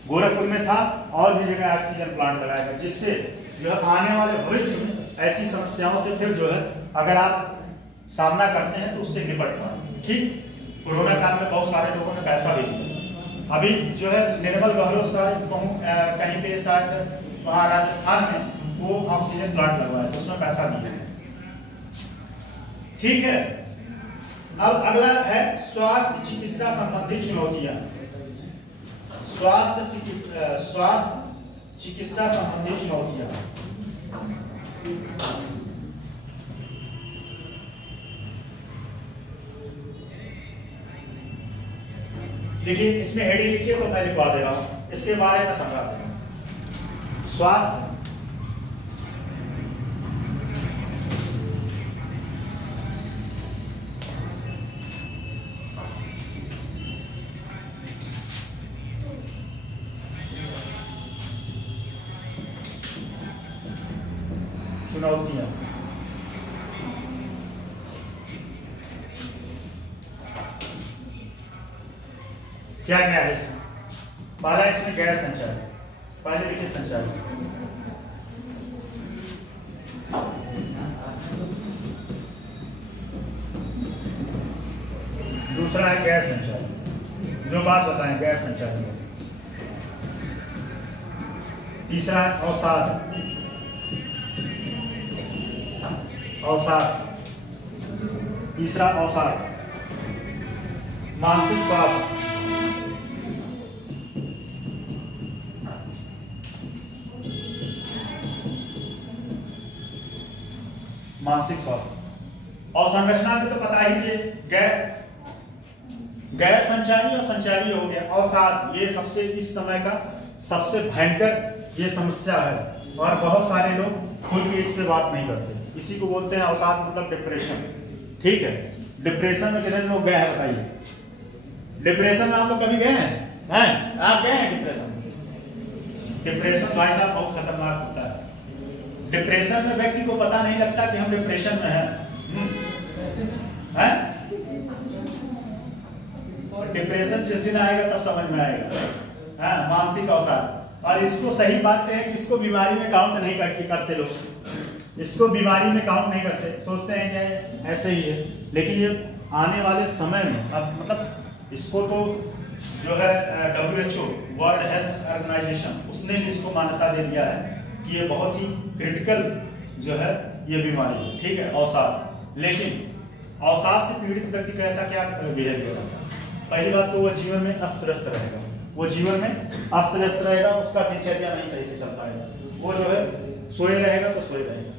गोरखपुर में था और भी जगह ऑक्सीजन प्लांट लगाया गया, जिससे जो है आने वाले भविष्य में ऐसी समस्याओं से फिर जो है अगर आप सामना करते हैं तो उससे निपट पाए। ठीक, कोरोना काल में बहुत सारे लोगों ने पैसा भी दिया। अभी जो है निर्मल बहरो शायद कहीं पे शायद वहाँ राजस्थान में वो ऑक्सीजन प्लांट लगवाया तो उसमें पैसा दिया है। ठीक है, अब अगला है स्वास्थ्य चिकित्सा संबंधी चुनौतियां। स्वास्थ्य चिकित्सा संबंधी चुनौतियां। देखिए इसमें हेडिंग लिखिए तो मैं लिखवा दे रहा हूं, इसके बारे में समझा दे रहा हूं। स्वास्थ्य चुनौतियां। क्या क्या है इसमें? पहला इसमें गैर संचारी, पहले लिखिए संचारी। दूसरा है गैर संचारी, जो बात बताएं गैर संचारी। तीसरा है अवसाद, तीसरा अवसाद। मानसिक स्वास्थ्य, मानसिक स्वास्थ्य। और संरचना में तो पता ही थे, गैर संचारी और संचारी हो गया। अवसाद ये सबसे इस समय का सबसे भयंकर ये समस्या है और बहुत सारे लोग खुल के इस पे बात नहीं करते। इसी को बोलते हैं अवसाद, मतलब डिप्रेशन। ठीक है, डिप्रेशन में कितने लोग गए हैं बताइए? डिप्रेशन में आप लोग कभी गए हैं? आप गए हैं डिप्रेशन? डिप्रेशन भाई साहब बहुत खतरनाक होता है। डिप्रेशन में व्यक्ति को पता नहीं लगता कि हम डिप्रेशन में हैं। डिप्रेशन जिस दिन आएगा तब समझ में आएगा। मानसिक अवसाद। और इसको सही बात है कि इसको बीमारी में काउंट नहीं करते लोग, इसको बीमारी में काउंट नहीं करते, सोचते हैं कि ऐसे ही है। लेकिन ये आने वाले समय में अब मतलब इसको तो जो है WHO वर्ल्ड हेल्थ ऑर्गेनाइजेशन उसने भी इसको मान्यता दे दिया है कि ये बहुत ही क्रिटिकल जो है ये बीमारी है। ठीक है, अवसाद। लेकिन अवसाद से पीड़ित व्यक्ति का ऐसा क्या बिहेवियर होता है? पहली बात तो वो जीवन में अस्त व्यस्त रहेगा, उसका दिनचर्या नहीं सही से चल पाएगा, वो जो है सोए रहेगा तो सोए रहेगा।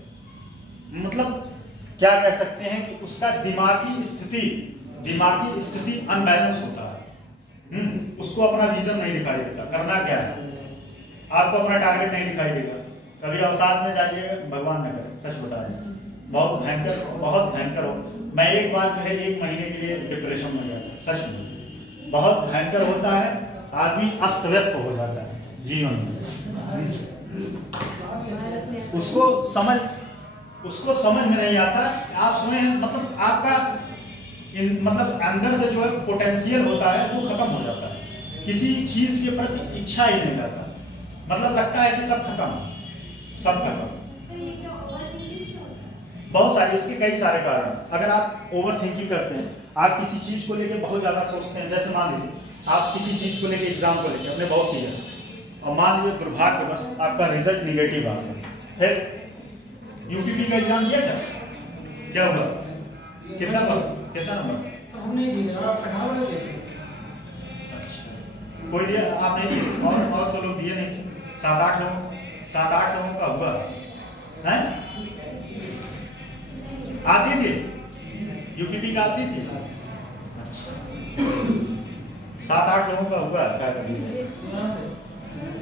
मतलब क्या कह सकते हैं कि उसका दिमागी स्थिति अनबैलेंस होता है। उसको अपना विजन नहीं दिखाई देता, करना क्या है, आपको अपना टारगेट नहीं दिखाई देगा। कभी अवसाद में जाइएगा, भगवान न करे, सच बता रहे हैं, बहुत भयंकर हो। मैं एक बार जो है 1 महीने के लिए डिप्रेशन में गया था, सच में बहुत भयंकर होता है। आदमी अस्त व्यस्त हो जाता है जीवन में। उसको समझ में नहीं आता। आप सोए मतलब आपका मतलब अंदर से जो है पोटेंशियल होता है वो खत्म हो जाता है, किसी चीज के प्रति इच्छा ही नहीं रहता, मतलब लगता है कि सब खत्म। बहुत सारे इसके कई सारे कारण। अगर आप ओवर थिंकिंग करते हैं, आप किसी चीज को लेके बहुत ज्यादा सोचते हैं, जैसे मान लीजिए आप किसी चीज को लेके एग्जाम को लेके अपने बहुत सीरियस, और मान लीजिए दुर्भाग्यवश आपका रिजल्ट निगेटिव आ गया, फिर यूपीपी का एग्जाम दिया था, क्या हुआ, कितना नंबर? हमने दिया 18 दिए। अच्छा, कोई दिया आप नहीं दिए? और तो लोग दिए नहीं थे, 7-8 लोगों का हुआ है। आती थी यूपीपी का, आती थी 7-8 लोगों का हुआ शायद अभी।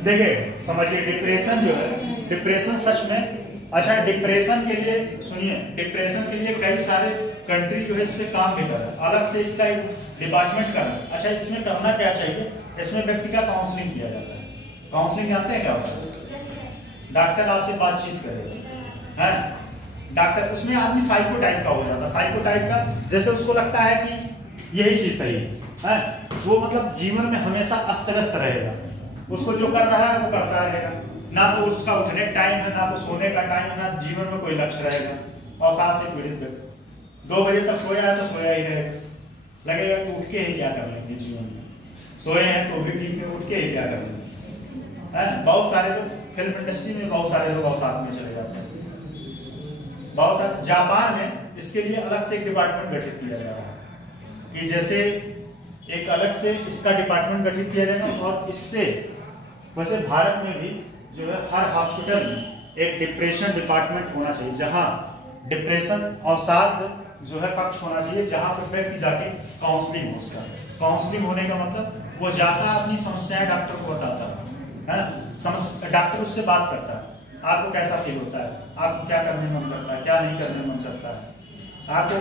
देखिए समझिए, डिप्रेशन जो है, डिप्रेशन सच में अच्छा, डिप्रेशन के लिए सुनिए, डिप्रेशन के लिए कई सारे कंट्री जो है इस पे काम भी कर रहा है, अलग से इसका एक डिपार्टमेंट कर रहा है। अच्छा, इसमें करना क्या चाहिए, इसमें व्यक्ति का काउंसलिंग किया जाता है। काउंसलिंग जानते हैं क्या होता है? डॉक्टर आपसे बातचीत करेगा, है डॉक्टर, उसमें आदमी साइको टाइप का हो जाता है। साइको टाइप का जैसे उसको लगता है कि यही चीज सही है, वो मतलब जीवन में हमेशा अस्त व्यस्त रहेगा, उसको जो कर रहा है वो करता रहेगा, ना तो उसका उठने का टाइम है, ना तो सोने का टाइम है, ना जीवन में कोई लक्ष्य रहेगा। और साथ से पीड़ित व्यक्ति 2 बजे तक सोया है तो सोया ही रहेगा, लगेगा कि उठ के ही क्या कर लेंगे जीवन में, सोए हैं तो भी ठीक है, उठ के ही क्या कर लेंगे। बहुत सारे लोग फिल्म इंडस्ट्री में, बहुत सारे लोग साथ में चले जाते हैं, बहुत सारे। जापान में इसके लिए अलग से एक डिपार्टमेंट गठित किया जा रहा है कि जैसे एक अलग से इसका डिपार्टमेंट गठित किया जाएगा। और इससे वैसे भारत में भी जो है हर हॉस्पिटल में एक डिप्रेशन डिपार्टमेंट होना चाहिए, जहां डिप्रेशन और साथ जो है कक्ष होना चाहिए, जहां पर व्यक्ति जाके काउंसलिंग हो। उसका काउंसलिंग होने का मतलब वो जाता अपनी समस्याएं डॉक्टर को बताता है, डॉक्टर उससे बात करता है, आपको कैसा फील होता है, आपको क्या करने मन करता है, क्या नहीं करने मन करता है, आपको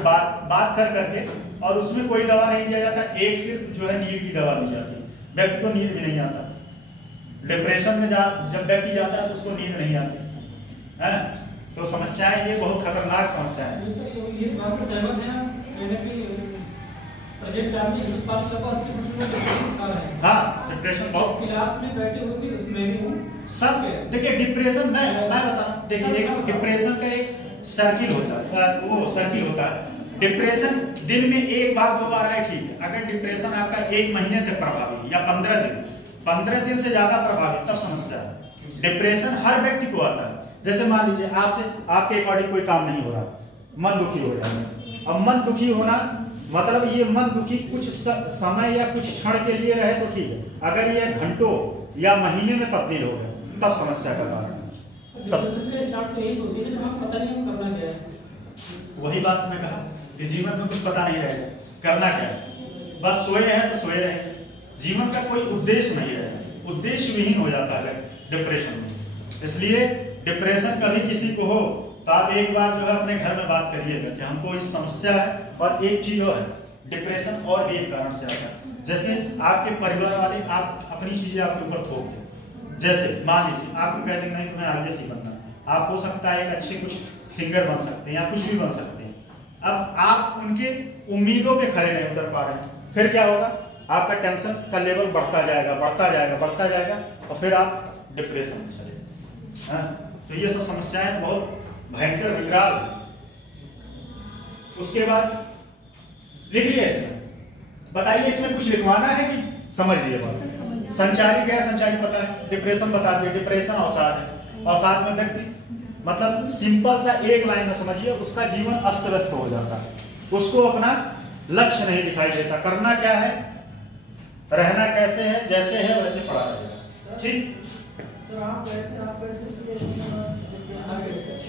बात कर करके। और उसमें कोई दवा नहीं दिया जाता, एक सिर्फ जो है नींद की दवा दी जाती है। व्यक्ति को नींद भी नहीं आता, डिप्रेशन में जब व्यक्ति जाता है तो उसको नींद नहीं आती है। तो समस्याएं ये बहुत खतरनाक समस्या है। हाँ, डिप्रेशन बहुत क्लास में बैठे हुए भी उसमें भी हूँ सब। देखिए डिप्रेशन मैं बताऊं, देखिए एक डिप्रेशन का एक सर्किल होता है, वो सर्किल होता है। डिप्रेशन दिन में 1 बार 2 बार आए ठीक है, अगर डिप्रेशन आपका 1 महीने तक प्रभावी या 15 दिन से ज्यादा प्रभावी, तब समस्या है। डिप्रेशन हर व्यक्ति को आता है। जैसे मान लीजिए आपके अकॉर्डिंग कोई काम नहीं हो रहा, मन दुखी हो रहा है। अब मन दुखी होना मतलब ये मन दुखी कुछ समय या कुछ क्षण के लिए रहे तो ठीक है, अगर ये घंटों या महीने में तब्दील हो गए तब समस्या का कारण है। वही बात मैं कहा कि जीवन में कुछ पता नहीं रहेगा, करना क्या है, बस सोए हैं तो सोए रहे, जीवन का कोई उद्देश्य नहीं रहेगा, उद्देश्य विहीन हो जाता है डिप्रेशन में। इसलिए डिप्रेशन कभी किसी को हो तो आप एक बार जो है अपने घर में बात करिएगा कि हमको इस समस्या है। और एक चीज और है, डिप्रेशन और भी एक कारण से आता है, जैसे आपके परिवार वाले आप अपनी चीजें आपके ऊपर थोप दें। जैसे मान लीजिए आपको कहते हैं नहीं तुम्हें आगे से बनना, आप हो सकता है एक अच्छे कुछ सिंगर बन सकते हैं या कुछ भी बन सकते हैं। अब आप उनके उम्मीदों पे खड़े नहीं उतर पा रहे हैं, फिर क्या होगा, आपका टेंशन का लेवल बढ़ता जाएगा और फिर आप डिप्रेशन में चले। तो ये सब समस्याएं बहुत भयंकर विकराल। उसके बाद लिख लिया इसमें, बताइए इसमें कुछ लिखवाना है कि समझ लिए बात। संचारी गैर संचारी पता है, डिप्रेशन बता दिए, डिप्रेशन अवसाद है। अवसाद में व्यक्ति मतलब सिंपल सा एक लाइन में समझिए, उसका जीवन अस्त व्यस्त हो जाता है, उसको अपना लक्ष्य नहीं दिखाई देता, करना क्या है, रहना कैसे है, जैसे है वैसे पड़ा रहेगा। ठीक,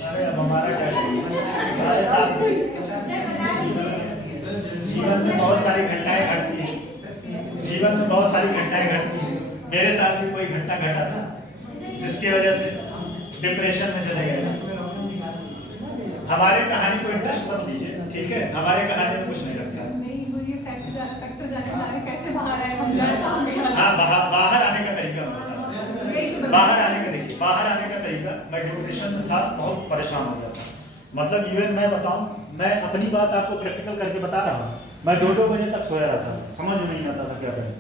अरे अब हमारा क्या, हमारे साथ जीवन में बहुत सारी घटनाएं घटती हैं, मेरे साथ भी कोई घटना घटा था जिसकी वजह से डिप्रेशन में चले गए। हमारे कहानी को इंटरेस्ट मत लीजिए, ठीक है, हमारे कहानी में कुछ नहीं रखा। हाँ, बाहर आने का तरीका, बाहर आने का तरीका। मैं डिप्रेशन में था, बहुत परेशान हो गया था, मतलब इवन मैं बताऊं, मैं अपनी बात आपको प्रैक्टिकल करके बता रहा हूँ। मैं 2-2 बजे तक सोया रहता था, समझ नहीं आता था क्या करें।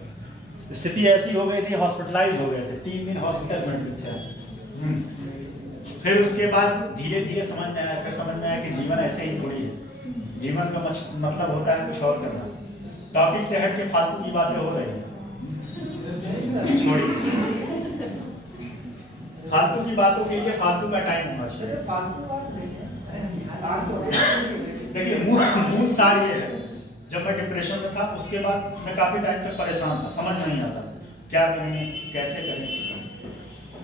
स्थिति ऐसी हो गई थी, हॉस्पिटलाइज हो गए थे, 3 दिन हॉस्पिटल में थे। फिर उसके बाद धीरे धीरे समझ में आया, कि जीवन ऐसे ही थोड़ी है, जीवन का मतलब होता है कुछ और करना। टॉपिक से हट के फालतू की बातें हो रही हैं, छोड़िए फालतू की बातों के लिए फालतू का टाइम होना चाहिए। देखिए मूल सार ये है, जब मैं डिप्रेशन में था उसके बाद मैं काफी टाइम तक परेशान था, समझ नहीं आता क्या करें, कैसे करें।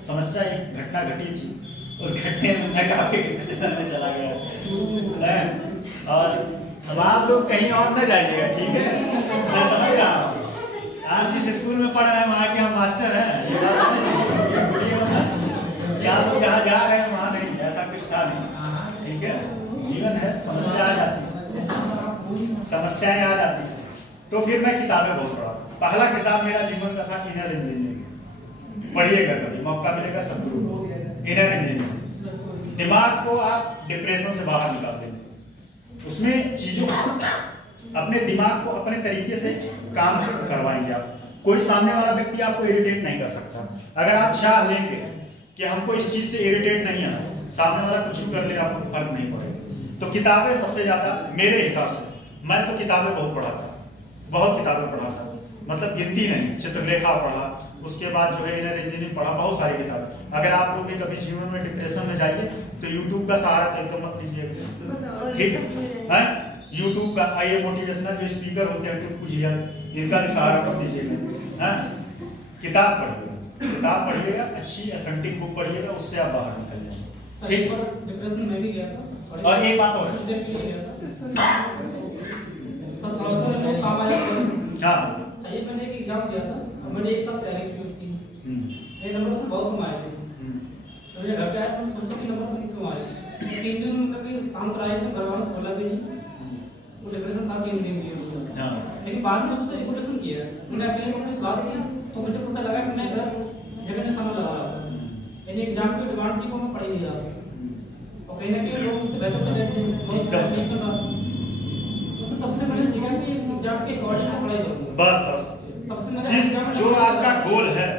समस्या एक घटना घटी थी, उस घटने में मैं काफी डिप्रेशन में चला गया और अब आप लोग कहीं और न जाइएगा, ठीक है? मैं समझ रहा हूँ आप जिस स्कूल में पढ़ रहे हैं वहाँ के हम मास्टर हैं, ये बात क्या लोग जहाँ जा रहे हैं वहाँ नहीं, ऐसा कुछ था नहीं, ठीक है? जीवन है, समस्या आ जाती है, समस्याएं आ जाती है। तो फिर मैं किताबें बहुत पढ़ा था। पहला किताब मेरा जीवन का था इनर इंजीनियरिंग। पढ़िएगा, कभी मौका मिलेगा सब लोग। इनर इंजीनियरिंग दिमाग को आप डिप्रेशन से बाहर निकाल देंगे। उसमें चीजों को अपने दिमाग को अपने तरीके से काम करवाएंगे आप। कोई सामने वाला व्यक्ति आपको इरिटेट नहीं कर सकता। अगर आप चाह लेंगे कि हमको इस चीज से इरिटेट नहीं है, सामने वाला कुछ कर ले, आपको फर्क नहीं पड़ेगा। तो किताबें सबसे ज्यादा मेरे हिसाब से, मैं तो किताबें बहुत पढ़ा था, बहुत किताबें पढ़ा था, मतलब गिनती नहीं। चित्रलेखा पढ़ा, उसके बाद जो है इनर इंजीनियरिंग पढ़ा, बहुत सारी किताबें। अगर आप लोग भी कभी जीवन में डिप्रेशन में जाइए तो यूट्यूब का सहारा तो एकदम मत लीजिएगा, ठीक है? यूट्यूब का ये मोटिवेशनल जो स्पीकर होते हैं टुटकू जी, इनका भी सहारा मत लीजिएगा। किताब पढ़िएगा, अच्छी ऑथेंटिक बुक पढ़िएगा, उससे आप बाहर निकल जाएंगे, ठीक? डिप्रेशन में भी गया था। और एक बात और, हाँ, ये मैंने एक एग्जाम दिया था, मैंने एक साल तैयारी की उसकी, मेरे नंबर से बहुत कम आए थे। तो मेरे घर पे आया तो सोचा कि नंबर तो क्यों आए, 3 दिन में कभी काम कराया तो घर वालों को बोला भी नहीं, वो डिप्रेशन था 3 दिन के लिए। लेकिन बाद में उससे रिपोर्टेशन किया, मैंने अकेले में सलाह दी तो मुझे पता लगा कि मैं गलत जगह में समय लगा रहा था। यानी एग्जाम की डिमांड थी वो मैं पढ़ ही नहीं रहा था, और कहीं ना कहीं लोग मुझसे बेहतर कर रहे थे, बहुत कर रहा था। तब से मैंने सीखा कि एग्जाम के अकॉर्डिंग पढ़ाई करूंगा। बस जो आपका गोल है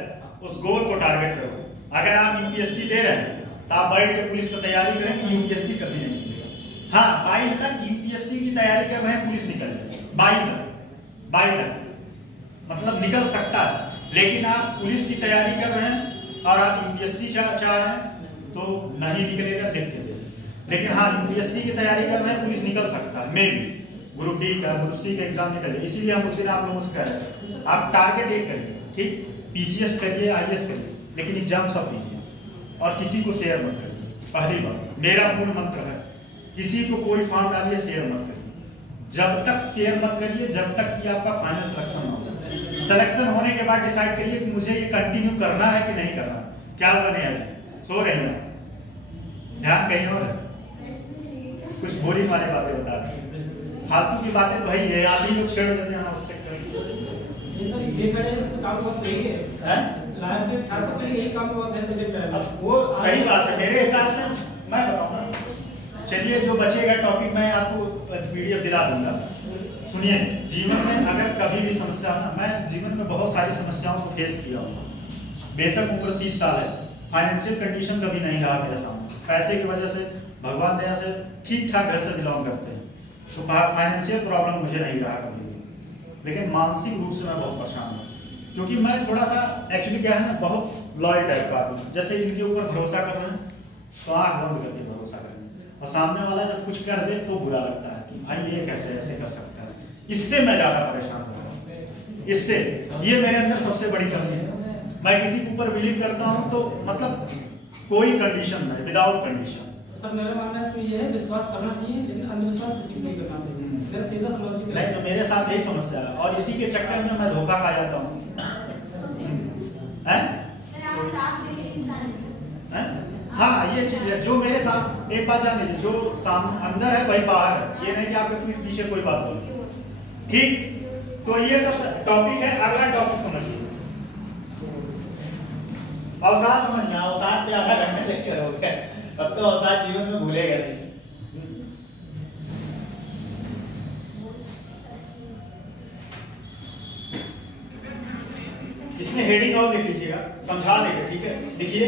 उस गोल को टारगेट करो। अगर आप यूपीएससी दे रहे हैं तो आप बैठ के पुलिस की तैयारी करें, यूपीएससी कभी नहीं निकलेगा। हाँ, बाई तक यूपीएससी की तैयारी कर रहे हैं, पुलिस निकल जाए, बाई तक मतलब निकल सकता है। लेकिन आप पुलिस की तैयारी कर रहे हैं और आप यूपीएससी चाह रहे हैं तो नहीं निकलेगा, देख के। लेकिन हाँ, यूपीएससी की तैयारी कर रहे हैं, पुलिस निकल सकता है, मे भी ग्रुप डी का, ग्रुप सी का एग्जाम निकले। इसीलिए हम उस दिन आप लोगों से कह रहे हैं आप टारगेट एक करिए, ठीक? पीसीएस करिए, आईएएस करिए, लेकिन एग्जाम सब दीजिए और किसी को शेयर मत करिए। पहली बात, मेरा मूल मंत्र है, किसी को कोई फॉर्म डालिए, शेयर मत करिए। जब तक शेयर मत करिए जब तक कि आपका फाइनल सिलेक्शन हो जाए। सिलेक्शन होने के बाद डिसाइड करिए कि मुझे ये कंटिन्यू करना है कि नहीं करना। क्या बने आज सो रही हैं, ध्यान कहीं और है, कुछ बोरिंग वाली बातें बता रहे हैं, फालतू की बातें तो वही है, आप ही लोग छेड़ देते हैं अनावश्यक। ये सर ये करे तो काम बहुत सही है, लाइफ में छात्र के लिए यही काम बहुत है। अब वो सही बात है मेरे हिसाब से, मैं बताऊंगा। चलिए, जो बचेगा टॉपिक मैं आपको पीडीएफ दिला दूंगा। सुनिए, जीवन में अगर कभी भी समस्या ना, मैं जीवन में बहुत सारी समस्याओं को फेस किया हूँ। बेशक उम्र 30 साल है, फाइनेंशियल कंडीशन कभी नहीं रहा मेरे सामने। पैसे की वजह से भगवान दया से ठीक ठाक घर से बिलोंग करते हैं, तो फाइनेंशियल प्रॉब्लम मुझे नहीं रहा कभी। लेकिन मानसिक रूप से मैं बहुत परेशान हूँ, क्योंकि मैं थोड़ा सा एक्चुअली क्या है ना, बहुत लॉयल टाइप का आदमी। जैसे इनके ऊपर भरोसा कर रहे हैं तो आँख बंद करके भरोसा करें, और सामने वाला जब कुछ कर दे तो बुरा लगता है कि भाई ये कैसे ऐसे कर सकता है। इससे मैं ज्यादा परेशान हो रहा हूँ, इससे। ये मेरे अंदर सबसे बड़ी कमी है। मैं किसी के ऊपर बिलीव करता हूँ तो मतलब कोई कंडीशन नहीं, विदाउट कंडीशन। सर मेरा मानना है ये है, विश्वास करना चाहिए लेकिन अंधविश्वास किसी को नहीं करना चाहिए। मेरा सीधा समझ नहीं, तो मेरे साथ यही समस्या है, और इसी के चक्कर में मैं धोखा खा जाता हूँ। हाँ, ये चीज है जो मेरे साथ। एक बात जान लीजिए, जो अंदर है वही बाहर है, ये नहीं कि आपके पीठ पीछे कोई बात बोले, ठीक? तो ये सब टॉपिक है। अगला टॉपिक समझिए, अवसाद समझना। अवसाद पे आधा घंटा लेक्चर हो गया, अब तो अवसाद जीवन में भूलेगा नहीं। इसमें हेडिंग और लिख लीजिएगा, समझा देगा, ठीक है? लिखिए,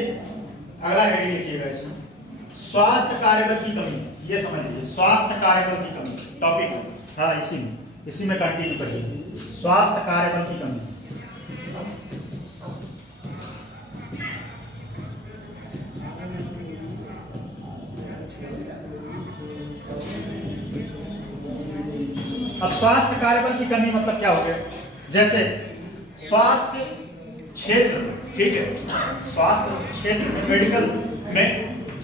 अगला हेडिंग लिखिएगा इसमें, स्वास्थ्य कार्यबल की कमी। ये समझ लीजिए, स्वास्थ्य कार्यबल की कमी टॉपिक है। हाँ, इसी में कंटिन्यू करिए, स्वास्थ्य कार्यबल की कमी। अब स्वास्थ्य कार्यबल की कमी मतलब क्या हो गया? जैसे स्वास्थ्य क्षेत्र, ठीक है, स्वास्थ्य क्षेत्र में, मेडिकल में,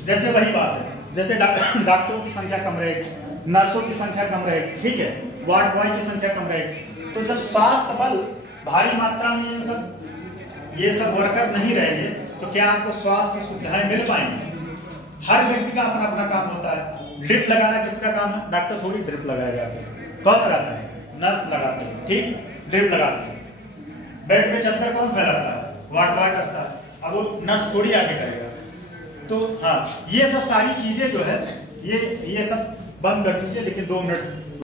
जैसे वही बात है, जैसे डॉक्टरों की संख्या कम रहेगी, नर्सों की संख्या कम रहेगी, ठीक है, वार्ड बॉय की संख्या कम रहेगी। तो जब स्वास्थ्य बल भारी मात्रा में ये सब वर्कर नहीं रहेंगे तो क्या आपको स्वास्थ्य सुविधाएं मिल पाएंगी? हर व्यक्ति का अपना अपना काम होता है। ड्रिप लगाना किसका काम है? डॉक्टर थोड़ी ड्रिप लगाएगा, कौन लगाता है? नर्स लगाते हैं, ठीक, ड्रिप लगाते हैं। बेड पे चद्दर कौन फैलाता है? वार्ड बॉय करता है। अब वो नर्स थोड़ी आके करेगा। तो हाँ, ये सब सारी चीजें जो है ये सब बंद कर दीजिए, लेकिन 2 मिनट